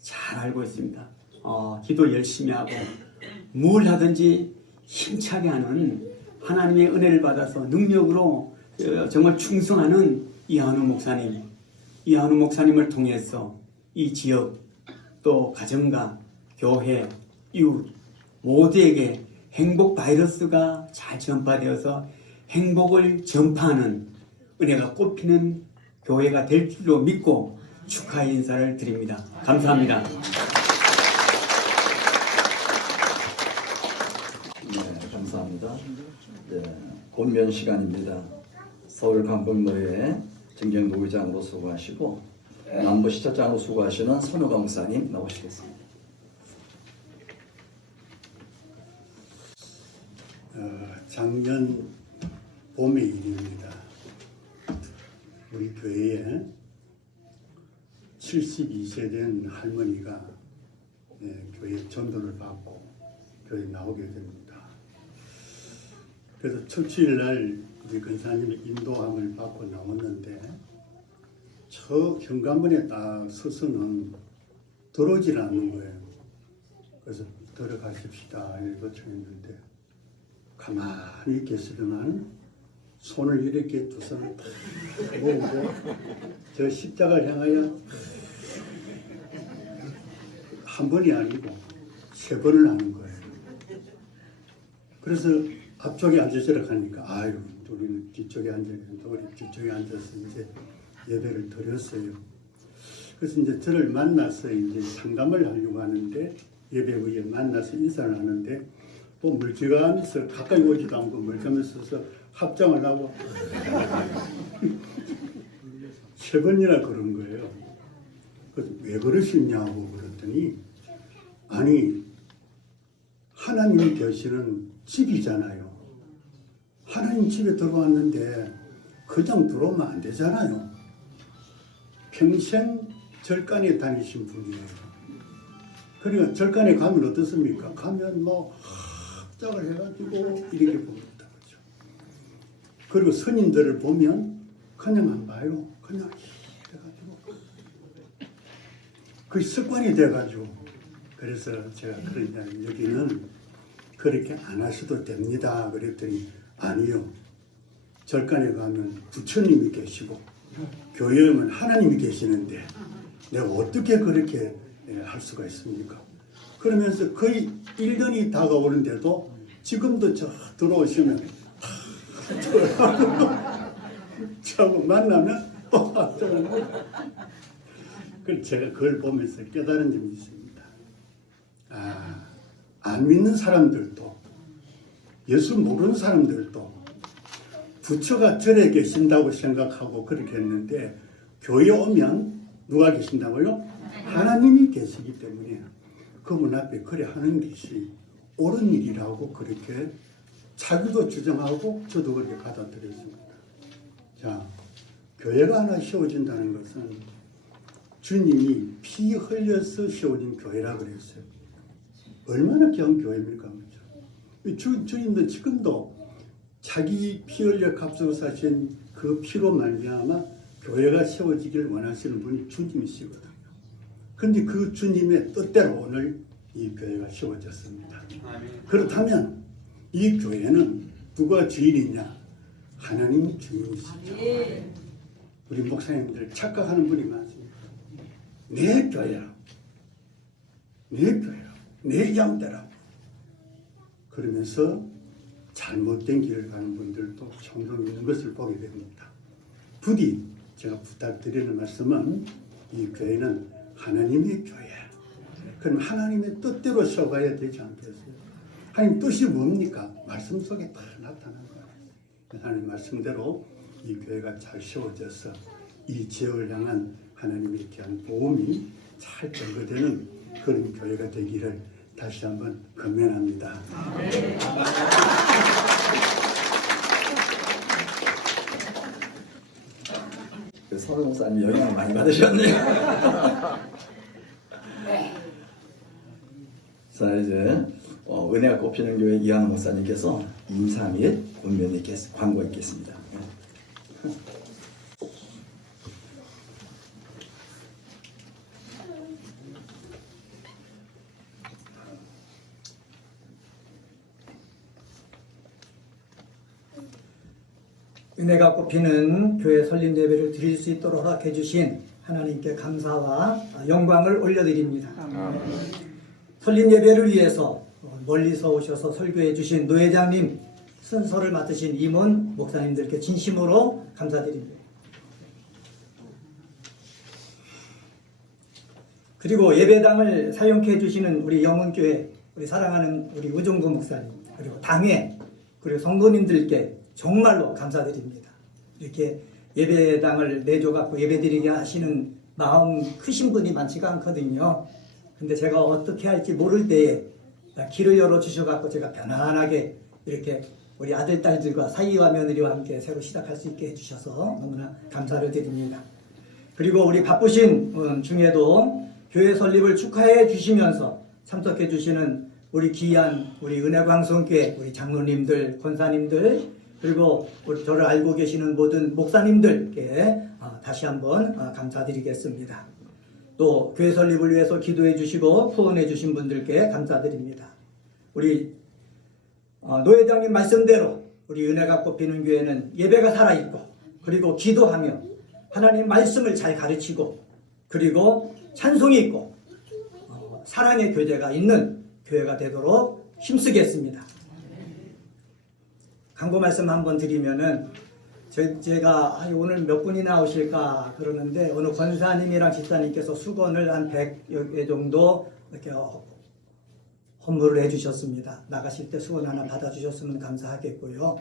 잘 알고 있습니다. 기도 열심히 하고 뭘 하든지 힘차게 하는 하나님의 은혜를 받아서 능력으로 정말 충성하는 이한우 목사님. 이한우 목사님을 통해서 이 지역 또 가정과 교회, 이웃 모두에게 행복 바이러스가 잘 전파되어서 행복을 전파하는 은혜가 꼽히는 교회가 될 줄로 믿고 축하 인사를 드립니다. 감사합니다. 네, 감사합니다. 네, 권면 시간입니다. 서울 강북노회 정경노회장으로 수고하시고 남부시청장으로 수고하시는 손호가 목사님 나오시겠습니다. 작년 봄의 일입니다. 우리 교회에 72세 된 할머니가 교회 전도를 받고 교회에 나오게 됩니다. 그래서 첫 주일날 우리 권사님의 인도함을 받고 나왔는데 저 현관문에 딱 서서는 들어오질 않는 거예요. 그래서 들어가십시다 이렇게 초했는데 가만히 계시더만 손을 이렇게 두 손을 탁 모으고 저 십자가를 향하여 한 번이 아니고 세 번을 하는 거예요. 그래서 앞쪽에 앉으시라고 하니까 아유 우리는 뒤쪽에 앉아있는데 우리 뒤쪽에 앉아서 이제 예배를 드렸어요. 그래서 이제 저를 만나서 이제 상담을 하려고 하는데 예배 후에 만나서 인사를 하는데 또 멀찌감해서 가까이 오지도 않고 멀찌감해서 합장을 하고 세 번이나 그런 거예요. 그래서 왜 그러시냐고 그랬더니 아니 하나님이 계시는 집이잖아요. 하나님 집에 들어왔는데 그냥 들어오면 안 되잖아요. 평생 절간에 다니신 분이에요. 그러니까 절간에 가면 어떻습니까? 가면 뭐 합작을 해가지고 이렇게 봅니다. 그렇죠? 그리고 스님들을 보면 그냥 안 봐요. 그냥 해가지고 그게 습관이 돼가지고 그래서 제가 그러냐 여기는 그렇게 안 하셔도 됩니다. 그랬더니 아니요. 절간에 가면 부처님이 계시고 교회에 오면 하나님이 계시는데 내가 어떻게 그렇게 할 수가 있습니까? 그러면서 거의 1년이 다가오는데도 지금도 저 들어오시면 저하고 만나면 또 합장하고 그래서 제가 그걸 보면서 깨달은 점이 있습니다. 안 믿는 사람들도 예수 모르는 사람들도 부처가 절에 계신다고 생각하고 그렇게 했는데 교회에 오면 누가 계신다고요? 하나님이 계시기 때문에 그분 앞에 그래 하는 것이 옳은 일이라고 그렇게 자기도 주장하고 저도 그렇게 받아들였습니다. 자, 교회가 하나 세워진다는 것은 주님이 피 흘려서 세워진 교회라 그랬어요. 얼마나 귀한 교회입니까? 그렇죠? 주님도 지금도 자기 피 흘려 값으로 사신 그 피로 말미암아 교회가 세워지기를 원하시는 분이 주님이시거든요. 그런데 그 주님의 뜻대로 오늘 이 교회가 세워졌습니다. 그렇다면 이 교회는 누가 주인이냐? 하나님이 주인이시죠. 우리 목사님들 착각하는 분이 많습니다. 내 교회야. 내 교회야. 내 양대라고. 그러면서 잘못된 길을 가는 분들도 종종 있는 것을 보게 됩니다. 부디 제가 부탁드리는 말씀은 이 교회는 하나님의 교회야. 그럼 하나님의 뜻대로 세워가야 되지 않겠어요? 하나님 뜻이 뭡니까? 말씀 속에 다 나타난 거예요. 하나님 말씀대로 이 교회가 잘 세워져서 이 지역을 향한 하나님의 귀한 도움이 잘 전거되는 그런 교회가 되기를 다시 한번 건면합니다. 서울 목사님 영향을 많이 받으셨네요. 자, 이제 은혜가 꽃피는 교회 이한호 목사님께서 인사 및 권면에 광고 있겠습니다. 은혜가 꽃피는 교회 설립 예배를 드릴 수 있도록 허락해 주신 하나님께 감사와 영광을 올려드립니다. 설립 예배를 위해서 멀리서 오셔서 설교해 주신 노회장님, 순서를 맡으신 임원 목사님들께 진심으로 감사드립니다. 그리고 예배당을 사용해 주시는 우리 영훈교회, 우리 사랑하는 우리 우종구 목사님, 그리고 당회, 그리고 성도님들께 정말로 감사드립니다. 이렇게 예배당을 내줘갖고 예배드리게 하시는 마음 크신 분이 많지가 않거든요. 근데 제가 어떻게 할지 모를 때에 길을 열어주셔갖고 제가 편안하게 이렇게 우리 아들, 딸들과 사위와 며느리와 함께 새로 시작할 수 있게 해주셔서 너무나 감사를 드립니다. 그리고 우리 바쁘신 중에도 교회 설립을 축하해 주시면서 참석해 주시는 우리 귀한 우리 은혜광성교회 우리 장로님들, 권사님들, 그리고 우리 저를 알고 계시는 모든 목사님들께 다시 한번 감사드리겠습니다. 또 교회 설립을 위해서 기도해 주시고 후원해 주신 분들께 감사드립니다. 우리 노회장님 말씀대로 우리 은혜가 꽃피는 교회는 예배가 살아있고, 그리고 기도하며 하나님 말씀을 잘 가르치고, 그리고 찬송이 있고 사랑의 교제가 있는 교회가 되도록 힘쓰겠습니다. 광고 말씀 한번 드리면은 제가 오늘 몇 분이 나오실까 그러는데 오늘 권사님이랑 집사님께서 수건을 한 100여 개 정도 이렇게 헌물을 해주셨습니다. 나가실 때 수건 하나 받아주셨으면 감사하겠고요.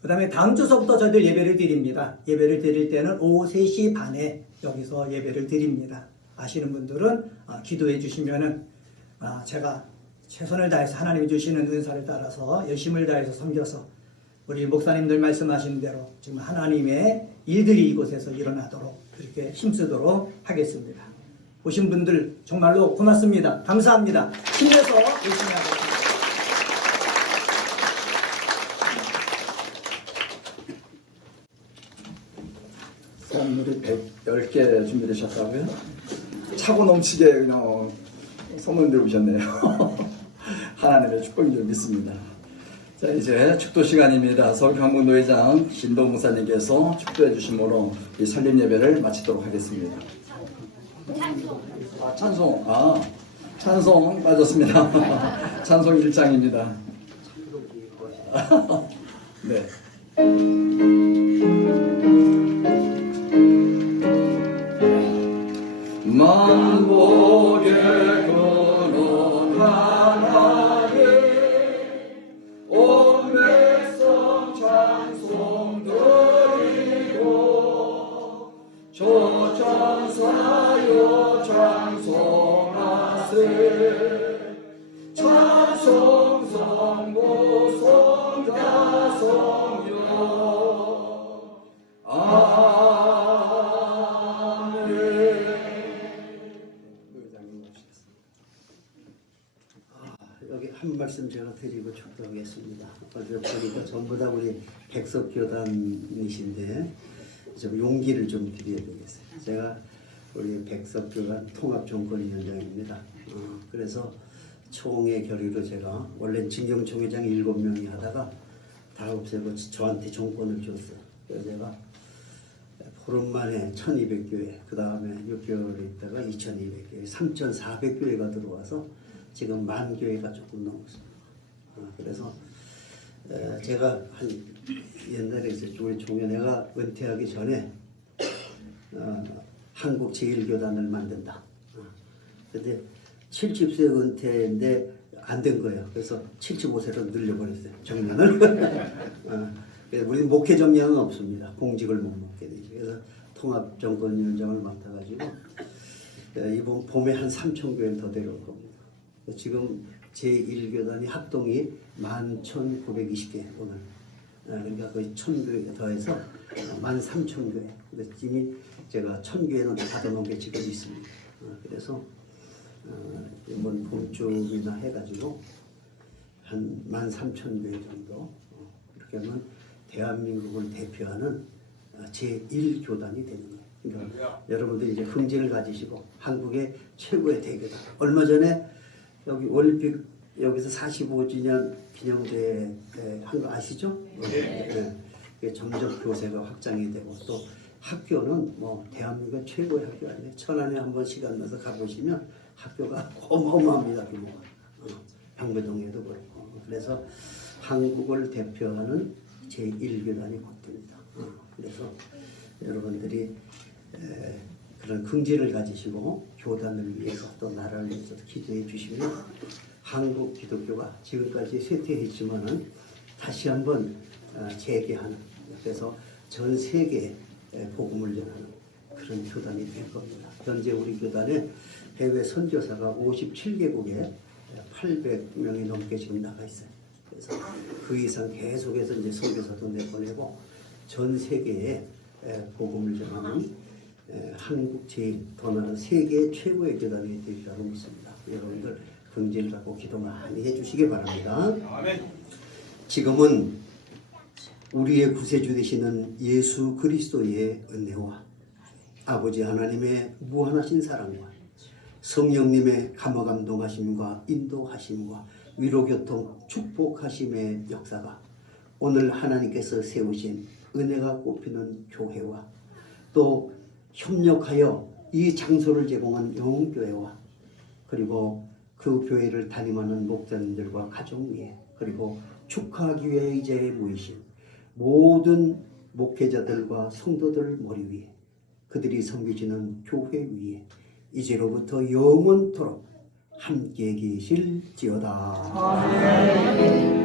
그 다음에 다음 주서부터 저희들 예배를 드립니다. 예배를 드릴 때는 오후 3시 반에 여기서 예배를 드립니다. 아시는 분들은 기도해 주시면은 제가 최선을 다해서 하나님이 주시는 은사를 따라서 열심을 다해서 섬겨서 우리 목사님들 말씀하신 대로 지금 하나님의 일들이 이곳에서 일어나도록 그렇게 힘쓰도록 하겠습니다. 오신 분들 정말로 고맙습니다. 감사합니다. 힘내서 열심히 하겠습니다. 선물이 110개 준비되셨다고요? 차고 넘치게 그냥 선물 들어오셨네요. 하나님의 축복인 줄 믿습니다. 자, 이제 축도 시간입니다. 서울강북노회장 신도 목사님께서 축도해 주심으로 이 설립 예배를 마치도록 하겠습니다. 찬송 빠졌습니다. 찬송 1장입니다. 네. 만복의 근원 하나님 온 백성 찬송 드리고 조천사여 찬송하세 찬송 성부 성자 성령 여기 한 말씀 제가 드리고 축도하겠습니다. 보니까 전부 다 우리 백석교단이신데 좀 용기를 좀 드려야 되겠어요. 제가 우리 백석교단 통합정권위원장입니다. 그래서 총회 결의로 제가 원래 진경총회장 7명이 하다가 다 없애고 저한테 정권을 줬어요. 그래서 제가 보름 만에 1200교회, 그 다음에 6개월 있다가 2200교회, 3400교회가 들어와서 지금 10,000교회가 조금 넘었습니다. 그래서 제가 한 옛날에 있었죠. 우리 종회 내가 은퇴하기 전에 한국 제1교단을 만든다. 근데 70세 은퇴인데 안 된 거예요. 그래서 75세로 늘려버렸어요. 정년을. 우리 목회 정년은 없습니다. 공직을 못 먹게 되죠. 그래서 통합정권위원장을 맡아가지고 이번 봄에 한 3,000교회는 더 데려올 겁니다. 지금 제1교단이 합동이 11,920개 오늘. 그러니까 거의 1,000교회 더해서 13,000교회. 그래서 이미 제가 1,000교회는 받아놓은 게 지금 있습니다. 그래서 이번 봄쯤이나 해가지고 한 13,000교회 정도 이렇게 하면 대한민국을 대표하는 제1교단이 되는 거예요. 그러니까 여러분들이 이제 흥지를 가지시고 한국의 최고의 대교단. 얼마 전에 여기 올림픽 여기서 45주년 기념대회 한 거 아시죠? 네. 점점 교세가 확장이 되고 또 학교는 뭐 대한민국 최고의 학교 아니에요. 천안에 한번 시간 내서 가보시면 학교가 어마어마합니다. 규모가. 방배동에도 그렇고. 그래서 한국을 대표하는 제1교단이 곧 됩니다. 그래서 여러분들이 그런 긍지를 가지시고 교단을 위해서 또 나라를 위해서 기도해 주시면 한국 기독교가 지금까지 쇠퇴했지만은 다시 한번 재개하는, 그래서 전 세계에 복음을 전하는 그런 교단이 될 겁니다. 현재 우리 교단에 해외 선교사가 57개국에 800명이 넘게 지금 나가 있어요. 그래서 그 이상 계속해서 이제 선교사도 내보내고 전 세계에 복음을 전하는 한국 제일 더 나은 세계 최고의 교단이 되리라고 믿습니다. 여러분들 긍지를 갖고 기도 많이 해주시기 바랍니다. 지금은 우리의 구세주 되시는 예수 그리스도의 은혜와 아버지 하나님의 무한하신 사랑과 성령님의 감화감동하심과 인도하심과 위로교통 축복하심의 역사가 오늘 하나님께서 세우신 은혜가 꽃피는 교회와 또 협력하여 이 장소를 제공한 영웅교회와 그리고 그 교회를 담임하는 목사님들과 가족 위에 그리고 축하하기 위해 이 자리에 모이신 모든 목회자들과 성도들 머리 위에 그들이 섬기시는 교회 위에 이제로부터 영원토록 함께 계실지어다. 아멘.